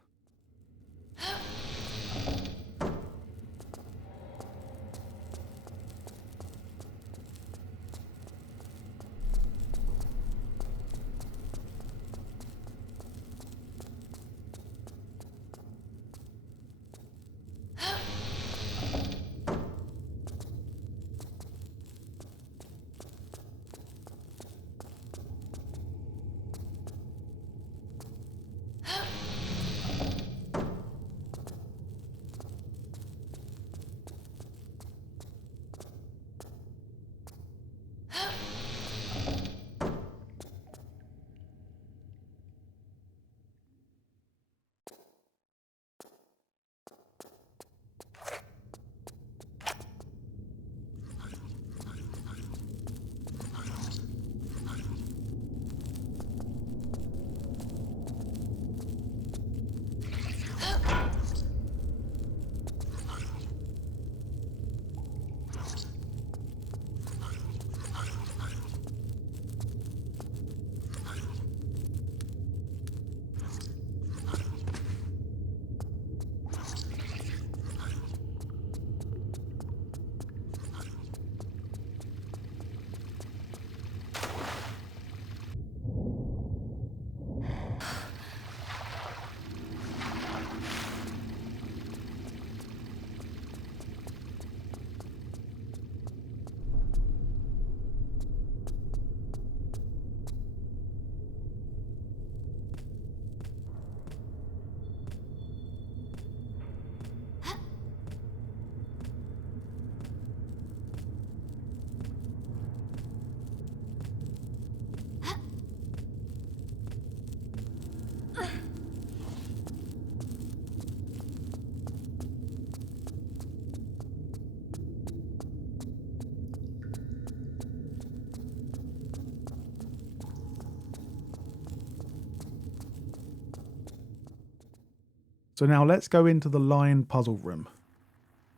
So now let's go into the lion puzzle room.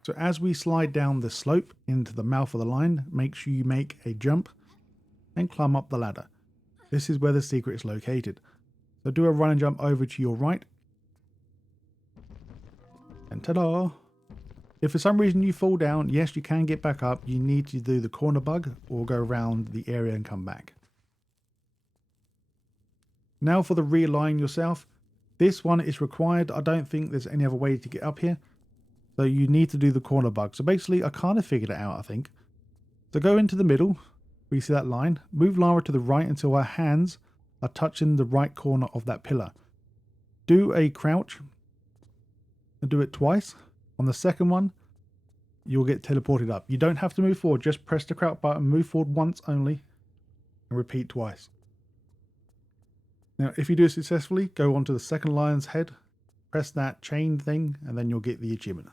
So as we slide down the slope into the mouth of the lion, make sure you make a jump and climb up the ladder. This is where the secret is located. So do a run and jump over to your right. And ta-da! If for some reason you fall down, yes, you can get back up. You need to do the corner bug or go around the area and come back. Now for the realign yourself. This one is required. I don't think there's any other way to get up here. So you need to do the corner bug. So basically, I kind of figured it out, I think. So go into the middle, where you see that line. Move Lara to the right until her hands are touching the right corner of that pillar. Do a crouch and do it twice. On the second one, you'll get teleported up. You don't have to move forward. Just press the crouch button, move forward once only, and repeat twice. Now, if you do it successfully, go onto the second lion's head, press that chain thing, and then you'll get the achievement.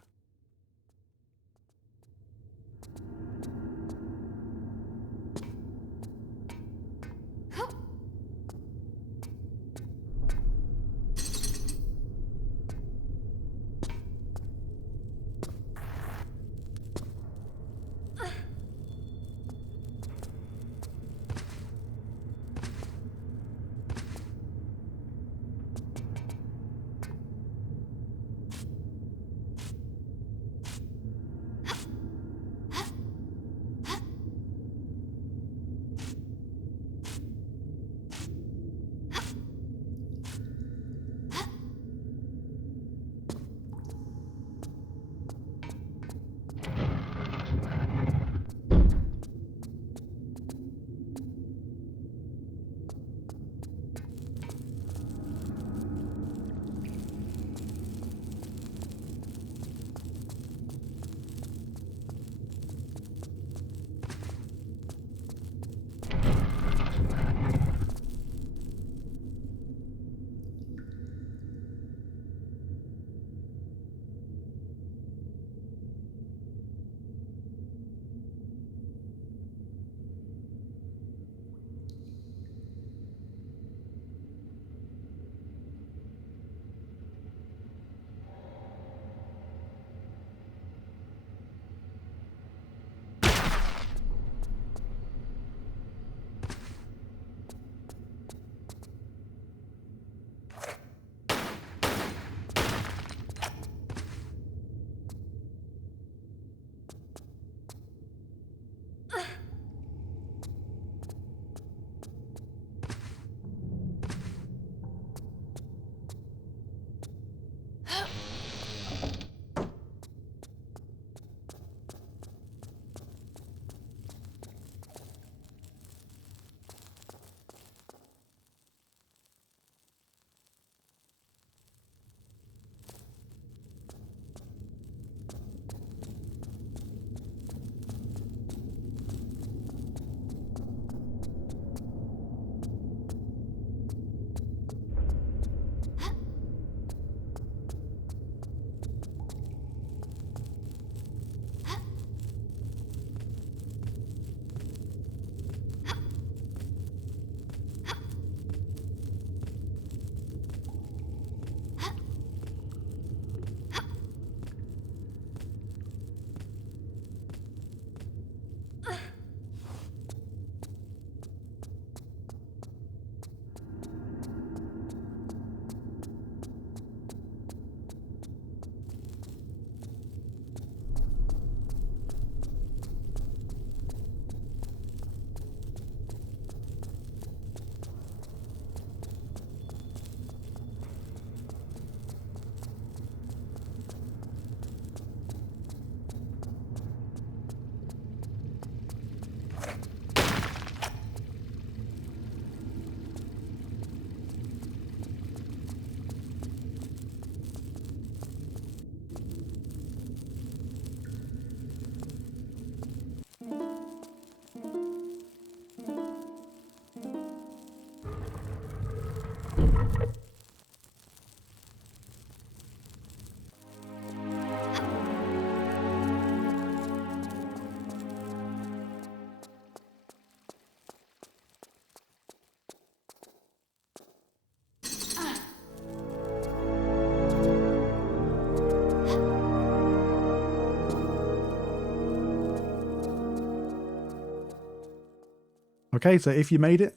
Okay, so if you made it,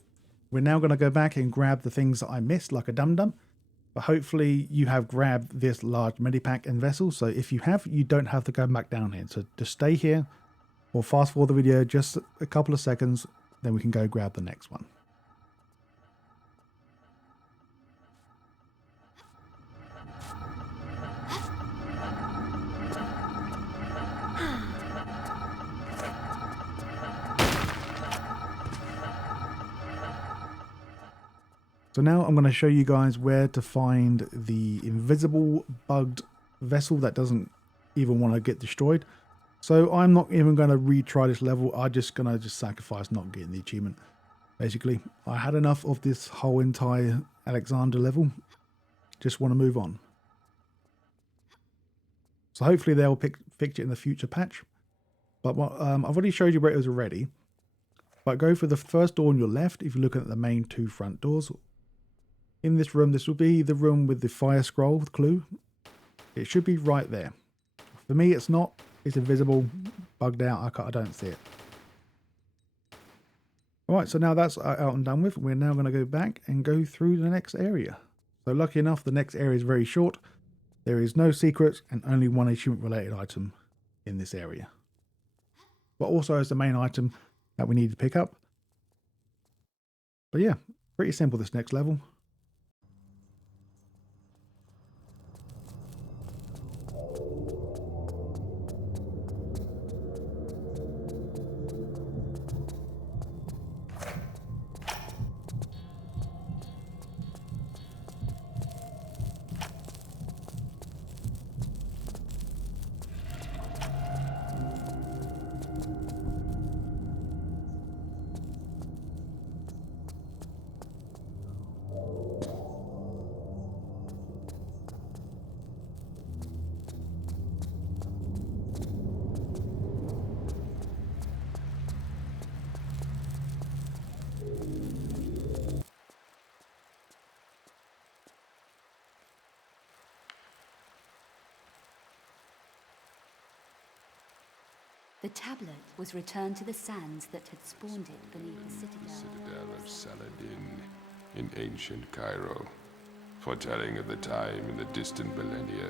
we're now going to go back and grab the things that I missed like a dum-dum. But hopefully you have grabbed this large medipack and vessel. So if you have, you don't have to go back down here. So just stay here or fast forward the video just a couple of seconds. Then we can go grab the next one. So now I'm going to show you guys where to find the invisible bugged vessel that doesn't even want to get destroyed. So I'm not even going to retry this level. I'm just going to sacrifice not getting the achievement. Basically, I had enough of this whole entire Alexander level. Just want to move on. So hopefully they'll fix it in the future patch. But I've already showed you where it was already. But go for the first door on your left if you're looking at the main two front doors. In this room, this will be the room with the fire scroll clue. It should be right there. For me, it's not. It's invisible, bugged out. I don't see it. Alright, so now that's out and done with. We're now going to go back and go through the next area. So lucky enough, the next area is very short. There is no secrets and only one achievement related item in this area. But also as the main item that we need to pick up. But yeah, pretty simple this next level. The tablet was returned to the sands that had spawned it beneath the citadel. Citadel of Saladin in ancient Cairo, foretelling of the time in the distant millennia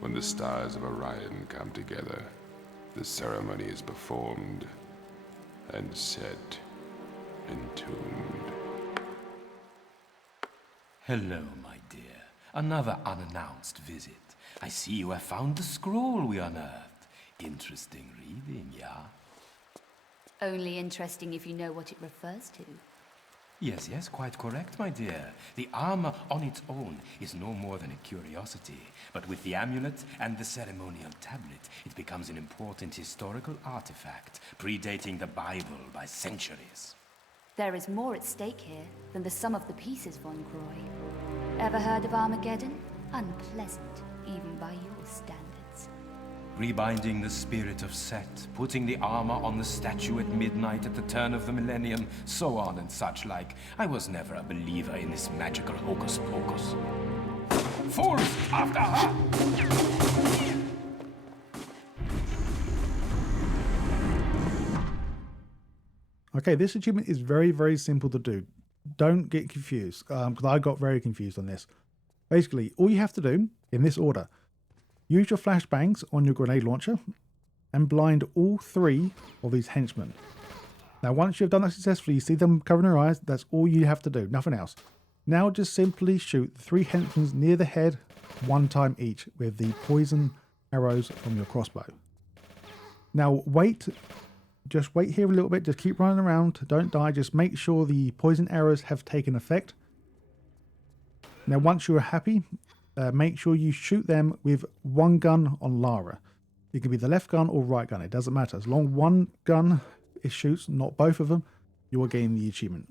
when the stars of Orion come together. The ceremony is performed and set, entombed. Hello, my dear. Another unannounced visit. I see you have found the scroll we unearthed. Interesting reading, yeah? Only interesting if you know what it refers to. Yes, quite correct, my dear. The armor on its own is no more than a curiosity. But with the amulet and the ceremonial tablet, it becomes an important historical artifact, predating the Bible by centuries. There is more at stake here than the sum of the pieces, Von Croy. Ever heard of Armageddon? Unpleasant, even by your standards. Rebinding the spirit of Set, putting the armor on the statue at midnight at the turn of the millennium, so on and such like. I was never a believer in this magical hocus pocus. Fools, after her! Okay, this achievement is very, very simple to do. Don't get confused, because I got very confused on this. Basically, all you have to do, in this order, use your flashbangs on your grenade launcher and blind all 3 of these henchmen. Now, once you've done that successfully, you see them covering their eyes, that's all you have to do, nothing else. Now just simply shoot the 3 henchmen near the head 1 time each with the poison arrows from your crossbow. Now wait, just wait here a little bit, just keep running around, don't die, just make sure the poison arrows have taken effect. Now once you're happy, make sure you shoot them with 1 gun on Lara. It can be the left gun or right gun, it doesn't matter. As long as 1 gun it shoots, not both of them, you will gain the achievement.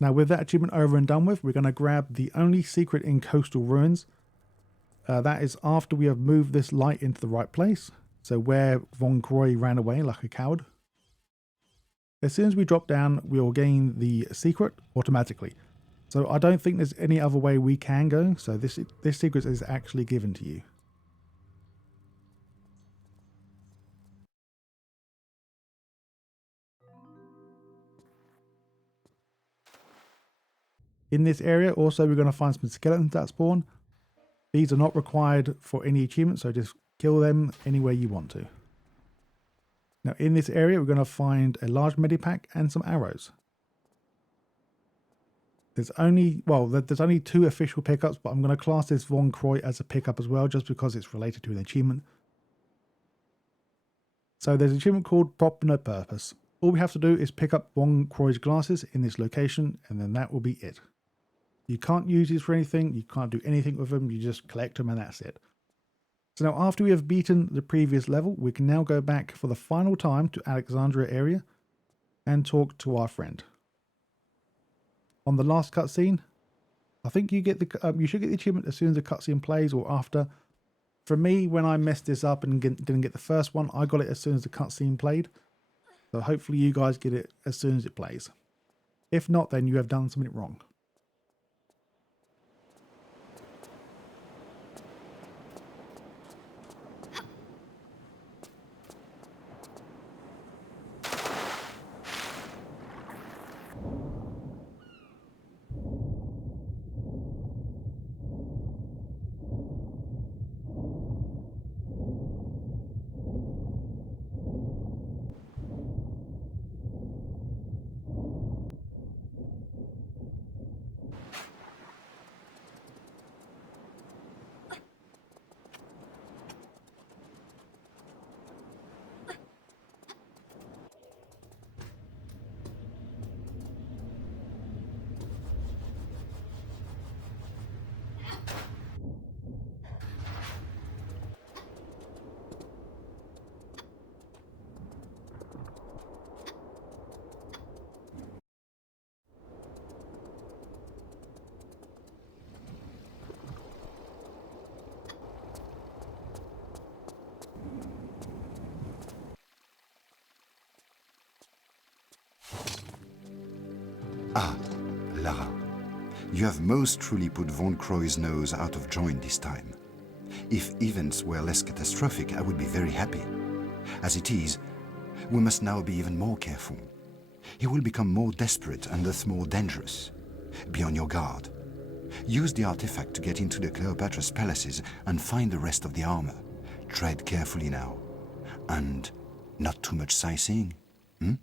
Now with that achievement over and done with, we're going to grab the only secret in Coastal Ruins. That is after we have moved this light into the right place. So where Von Croy ran away like a coward. As soon as we drop down, we'll gain the secret automatically. So I don't think there's any other way we can go. So this secret is actually given to you. In this area, also, we're going to find some skeletons that spawn. These are not required for any achievement, so just kill them anywhere you want to. Now, in this area, we're going to find a large medipack and some arrows. There's only 2 official pickups, but I'm going to class this Von Croy as a pickup as well, just because it's related to an achievement. So there's an achievement called Prop No Purpose. All we have to do is pick up Von Croy's glasses in this location, and then that will be it. You can't use these for anything, you can't do anything with them, you just collect them and that's it. So now after we have beaten the previous level, we can now go back for the final time to Alexandria area and talk to our friend. On the last cutscene, I think you get you should get the achievement as soon as the cutscene plays or after. For me, when I messed this up and didn't get the first one, I got it as soon as the cutscene played. So hopefully you guys get it as soon as it plays. If not, then you have done something wrong. Ah, Lara. You have most truly put Von Croy's nose out of joint this time. If events were less catastrophic, I would be very happy. As it is, we must now be even more careful. He will become more desperate and thus more dangerous. Be on your guard. Use the artifact to get into the Cleopatra's palaces and find the rest of the armor. Tread carefully now. And not too much sightseeing, hmm?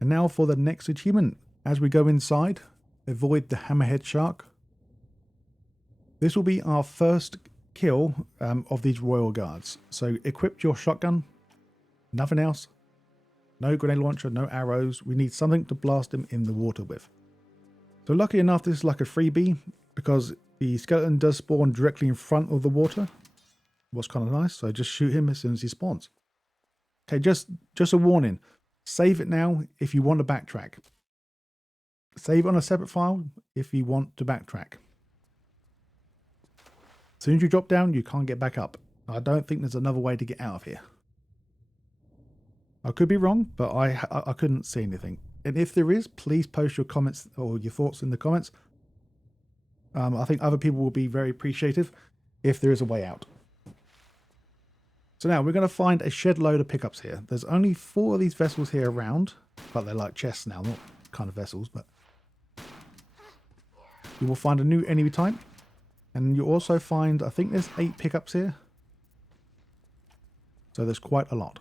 And now for the next achievement. As we go inside, avoid the hammerhead shark. This will be our first kill of these royal guards. So equip your shotgun, nothing else. No grenade launcher, no arrows. We need something to blast him in the water with. So lucky enough, this is like a freebie, because The skeleton does spawn directly in front of the water. What's kind of nice. So just shoot him as soon as he spawns. Okay, just a warning. Save it now if you want to backtrack. Save it on a separate file if you want to backtrack. As soon as you drop down, you can't get back up. I don't think there's another way to get out of here. I could be wrong, but I couldn't see anything. And if there is, please post your comments or your thoughts in the comments. I think other people will be very appreciative if there is a way out. So now we're going to find a shed load of pickups here. There's only 4 of these vessels here around, but they're like chests now, not kind of vessels, but you will find a new enemy type. And you also find, I think there's 8 pickups here. So there's quite a lot.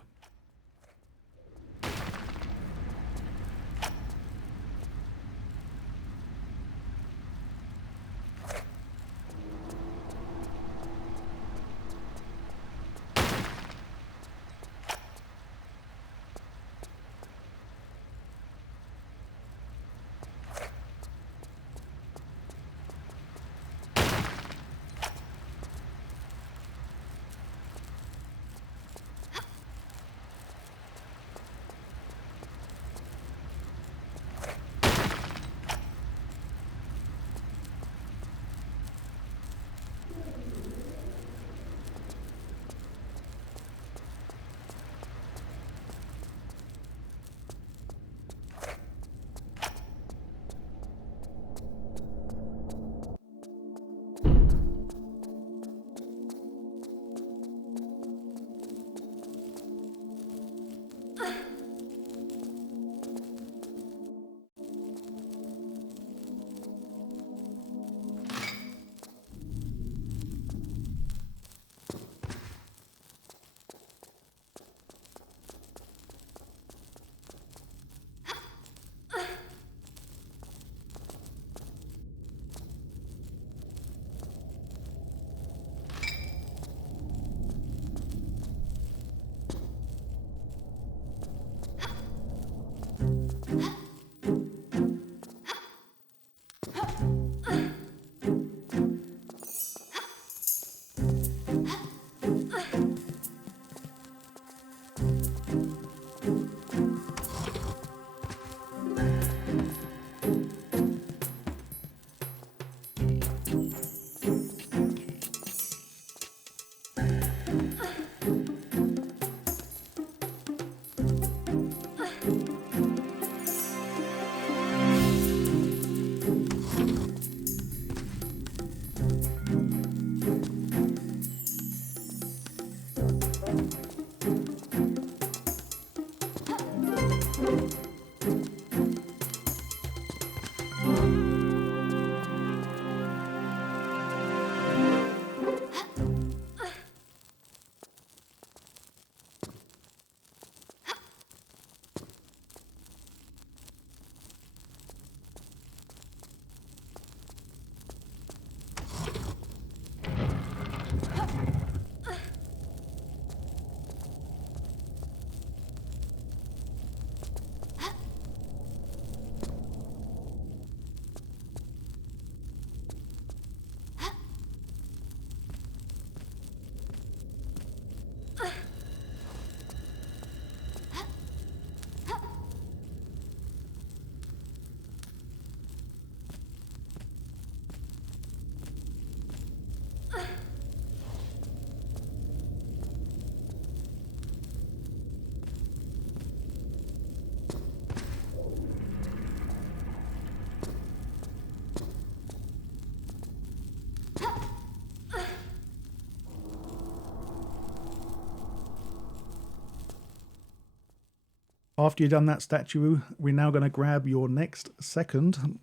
After you've done that statue, we're now going to grab your next second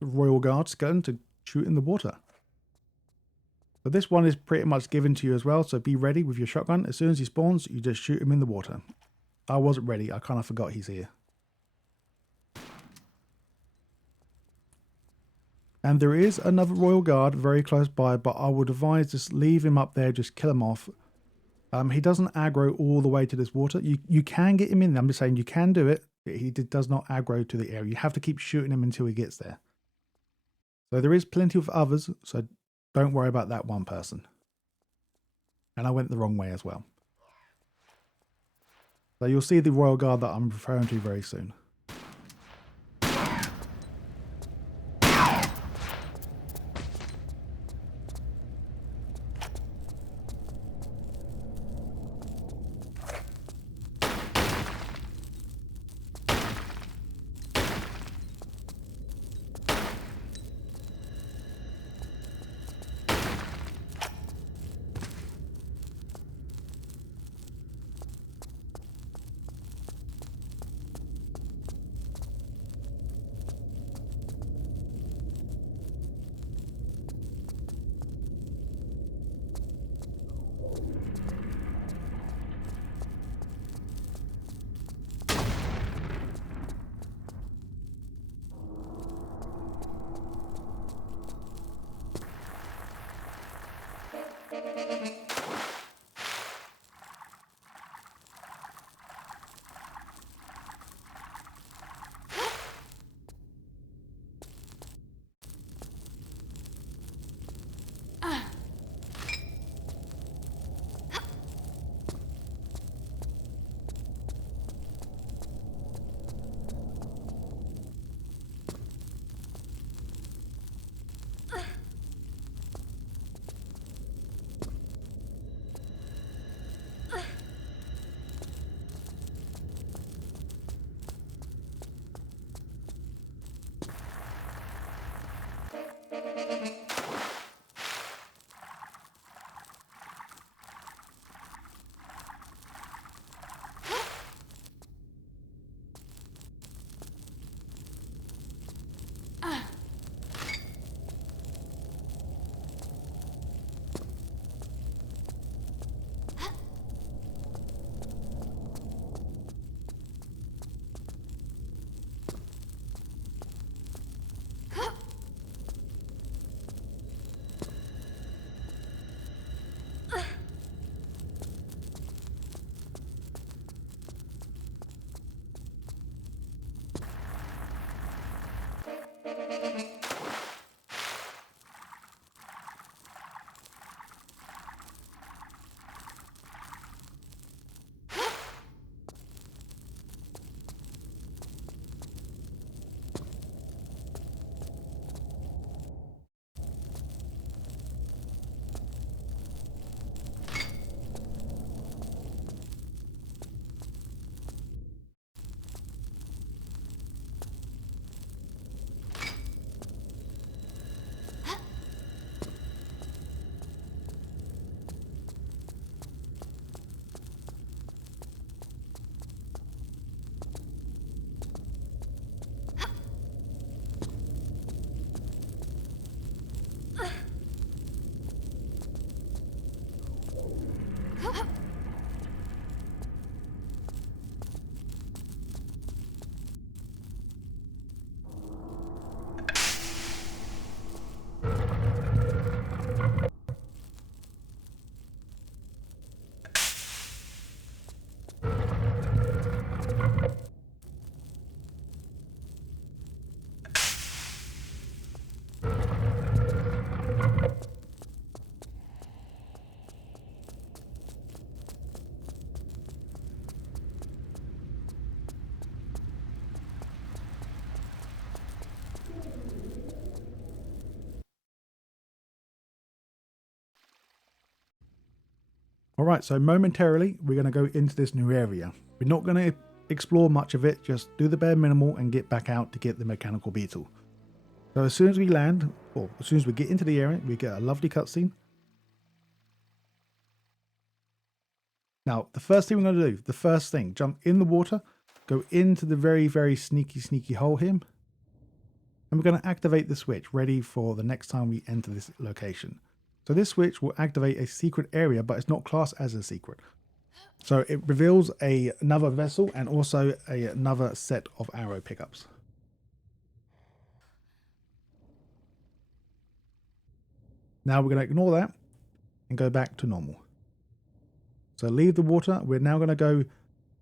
Royal Guard skeleton to shoot in the water. But this one is pretty much given to you as well, so be ready with your shotgun. As soon as he spawns, you just shoot him in the water. I wasn't ready, I kind of forgot he's here. And there is another Royal Guard very close by, but I would advise just leave him up there, just kill him off. He doesn't aggro all the way to this water. You can get him in there. I'm just saying you can do it. He does not aggro to the area. You have to keep shooting him until he gets there. So there is plenty of others. So Don't worry about that one person. And I went the wrong way as well. So you'll see the Royal Guard that I'm referring to very soon. Alright, so momentarily we're going to go into this new area. We're not going to explore much of it, just do the bare minimal and get back out to get the mechanical beetle. So as soon as we land, or as soon as we get into the area, we get a lovely cutscene. Now, the first thing we're going to do, the first thing, jump in the water, go into the very, very sneaky hole here. And we're going to activate the switch, ready for the next time we enter this location. So this switch will activate a secret area, but it's not classed as a secret. So it reveals another vessel and also another set of arrow pickups. Now we're going to ignore that and go back to normal. So leave the water. We're now going to go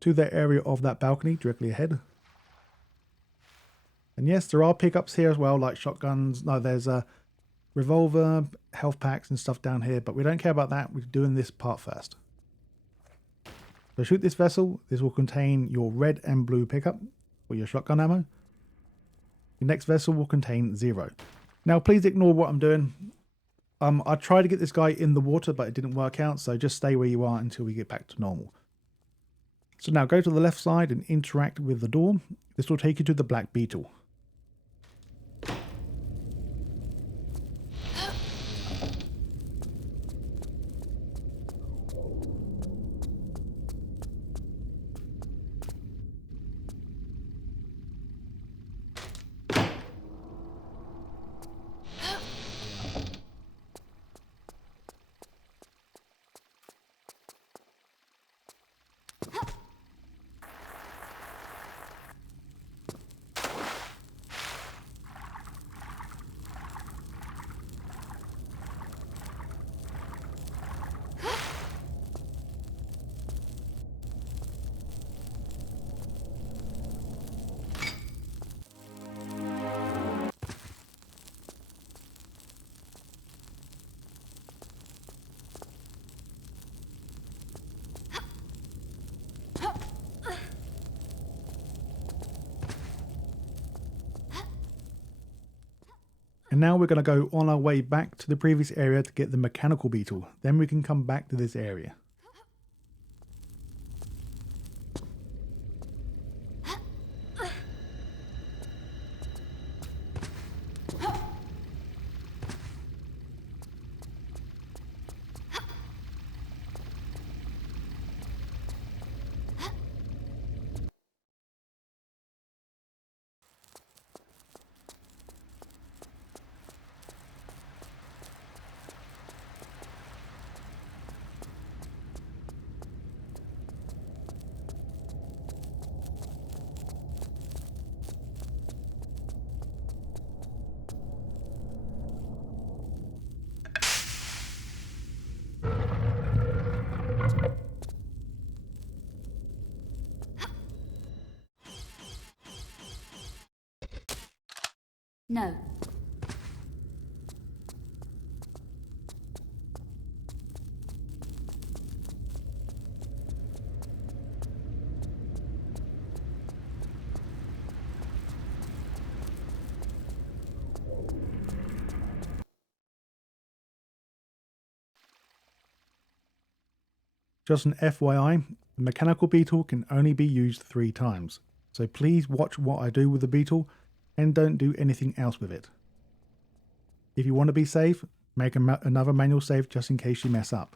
to the area of that balcony directly ahead. And yes, there are pickups here as well, like shotguns. No, there's revolver, health packs and stuff down here, but we don't care about that. We're doing this part first. So shoot this vessel. This will contain your red and blue pickup for your shotgun ammo. The next vessel will contain 0. Now please ignore what I'm doing. I tried to get this guy in the water, but it didn't work out, so just stay where you are until we get back to normal. So now go to the left side and interact with the door. This will take you to the Black Beetle. And now we're going to go on our way back to the previous area to get the mechanical beetle. Then we can come back to this area. No. Just an FYI, the mechanical beetle can only be used 3 times. So please watch what I do with the beetle and don't do anything else with it. If you want to be safe, make another manual save just in case you mess up.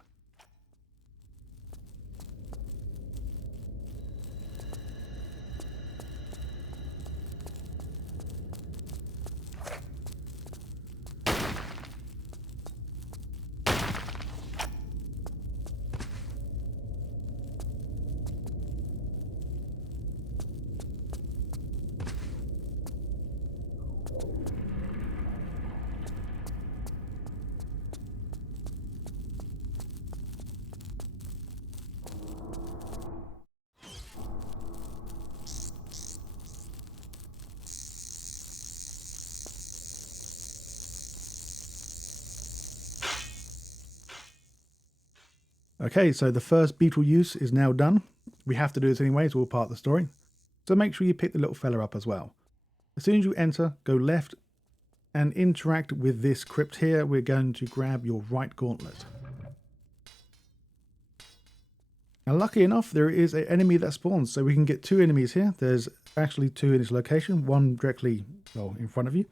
Okay, so the first beetle use is now done. We have to do this anyway, it's all part of the story. So make sure you pick the little fella up as well. As soon as you enter, go left and interact with this crypt here. We're going to grab your right gauntlet. Now lucky enough, there is an enemy that spawns, so we can get 2 enemies here. There's actually 2 in this location, one directly in front of you.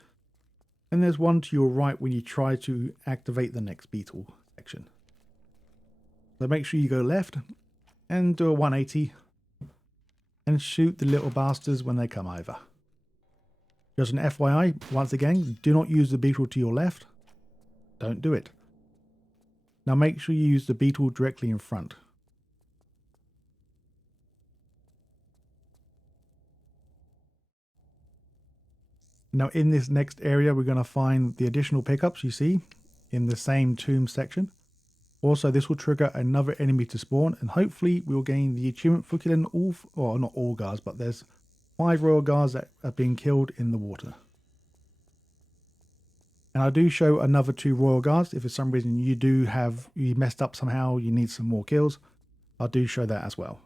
And there's one to your right when you try to activate the next beetle section. So make sure you go left and do a 180 and shoot the little bastards when they come over. Just an FYI, once again, do not use the beetle to your left. Don't do it. Now make sure you use the beetle directly in front. Now in this next area, we're going to find the additional pickups you see in the same tomb section. Also, this will trigger another enemy to spawn, and hopefully we'll gain the achievement for killing all, or not all guards, but there's 5 royal guards that are being killed in the water. And I do show another 2 royal guards. If for some reason you messed up somehow, you need some more kills, I do show that as well.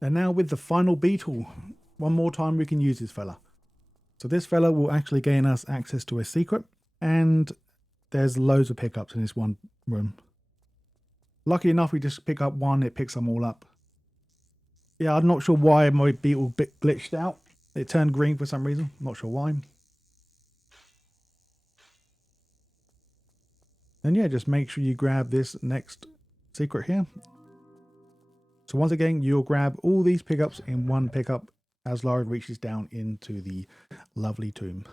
And now with the final beetle, one more time we can use this fella. So this fella will actually gain us access to a secret, and there's loads of pickups in this one room. Lucky enough, we just pick up one, it picks them all up. Yeah, I'm not sure why my beetle bit glitched out. It turned green for some reason, not sure why. And yeah, just make sure you grab this next secret here. So once again, you'll grab all these pickups in one pickup as Lara reaches down into the lovely tomb.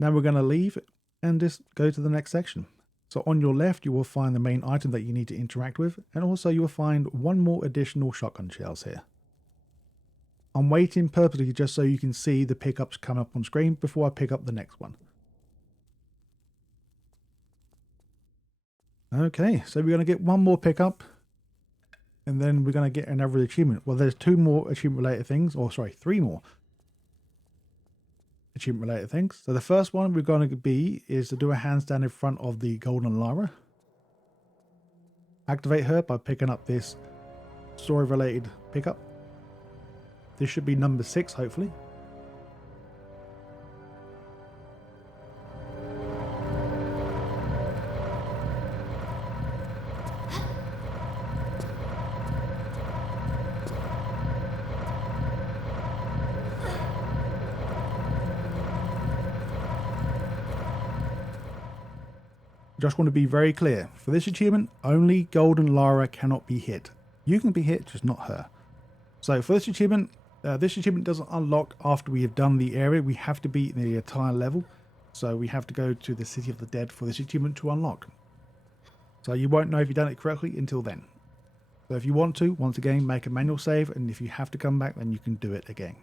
Now we're going to leave and just go to the next section. So on your left, you will find the main item that you need to interact with, and also you will find one more additional shotgun shells here. I'm waiting purposely just so you can see the pickups come up on screen before I pick up the next one. Okay, so we're going to get one more pickup, and then we're going to get another achievement. Well, there's two more achievement related things, or sorry, three more. achievement related things. So the first one we're going to be is to do a handstand in front of the golden Lyra. Activate her by picking up this story related pickup. This should be number 6, hopefully. Just want to be very clear. For this achievement, only golden Lyra cannot be hit. You can be hit, just not her. So for this achievement doesn't unlock after we have done the area. We have to beat the entire level. So we have to go to the City of the Dead for this achievement to unlock. So you won't know if you've done it correctly until then. So if you want to, once again, make a manual save. And if you have to come back, then you can do it again.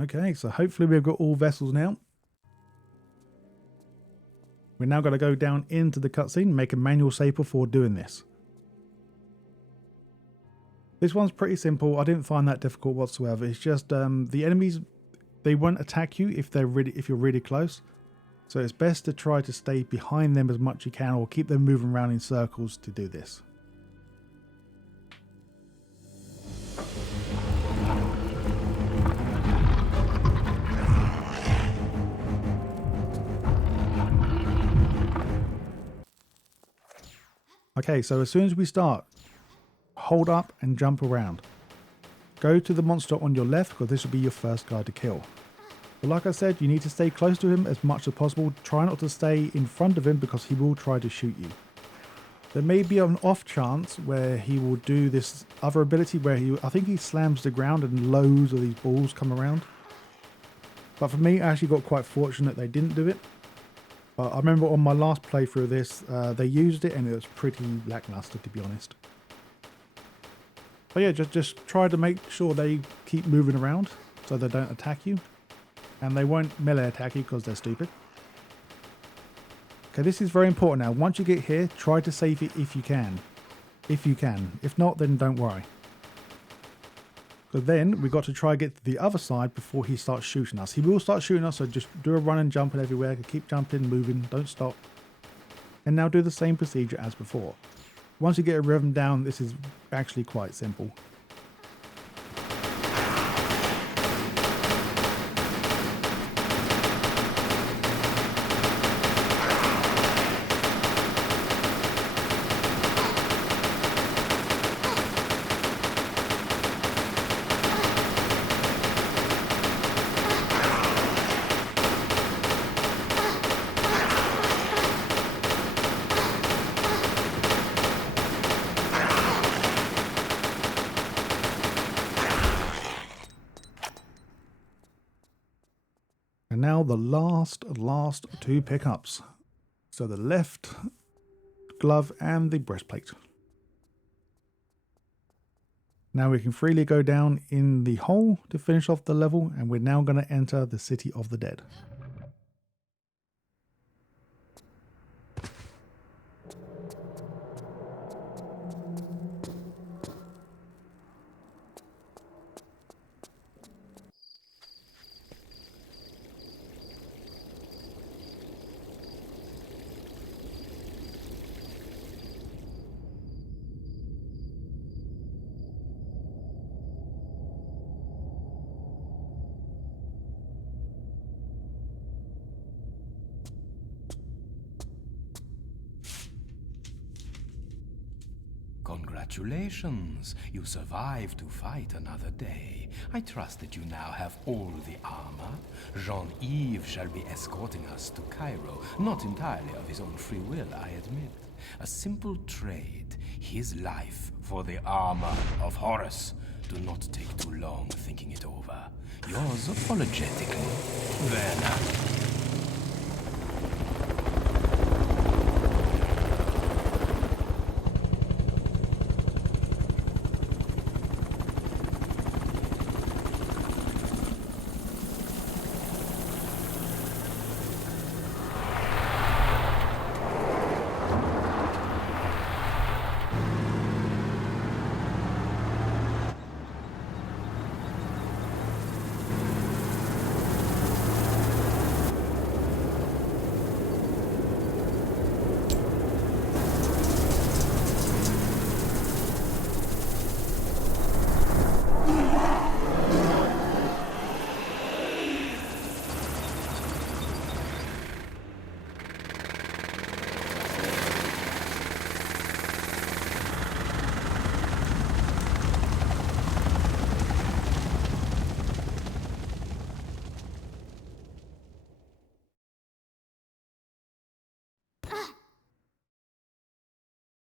Okay, so hopefully we've got all vessels now. We're now going to go down into the cutscene and make a manual save before doing this. This one's pretty simple. I didn't find that difficult whatsoever. It's just the enemies, they won't attack you if you're really close. So it's best to try to stay behind them as much as you can, or keep them moving around in circles to do this. Okay, so as soon as we start, hold up and jump around. Go to the monster on your left because this will be your first guy to kill. But like I said, you need to stay close to him as much as possible. Try not to stay in front of him because he will try to shoot you. There may be an off chance where he will do this other ability where I think he slams the ground and loads of these balls come around. But for me, I actually got quite fortunate they didn't do it. But I remember on my last playthrough of this, they used it and it was pretty lackluster, to be honest. But yeah, just try to make sure they keep moving around so they don't attack you. And they won't melee attack you because they're stupid. Okay, this is very important now. Once you get here, try to save it if you can. If you can. If not, then don't worry. So then we've got to try to get to the other side before he starts shooting us. He will start shooting us, so just do a run and jumping everywhere. Keep jumping, moving, don't stop. And now do the same procedure as before. Once you get a rhythm down, this is actually quite simple. And now the last two pickups. So the left glove and the breastplate. Now we can freely go down in the hole to finish off the level, and we're now going to enter the City of the Dead. Congratulations, you survived to fight another day. I trust that you now have all the armor. Jean-Yves shall be escorting us to Cairo, not entirely of his own free will, I admit. A simple trade, his life for the armor of Horus. Do not take too long thinking it over. Yours apologetically, Werner.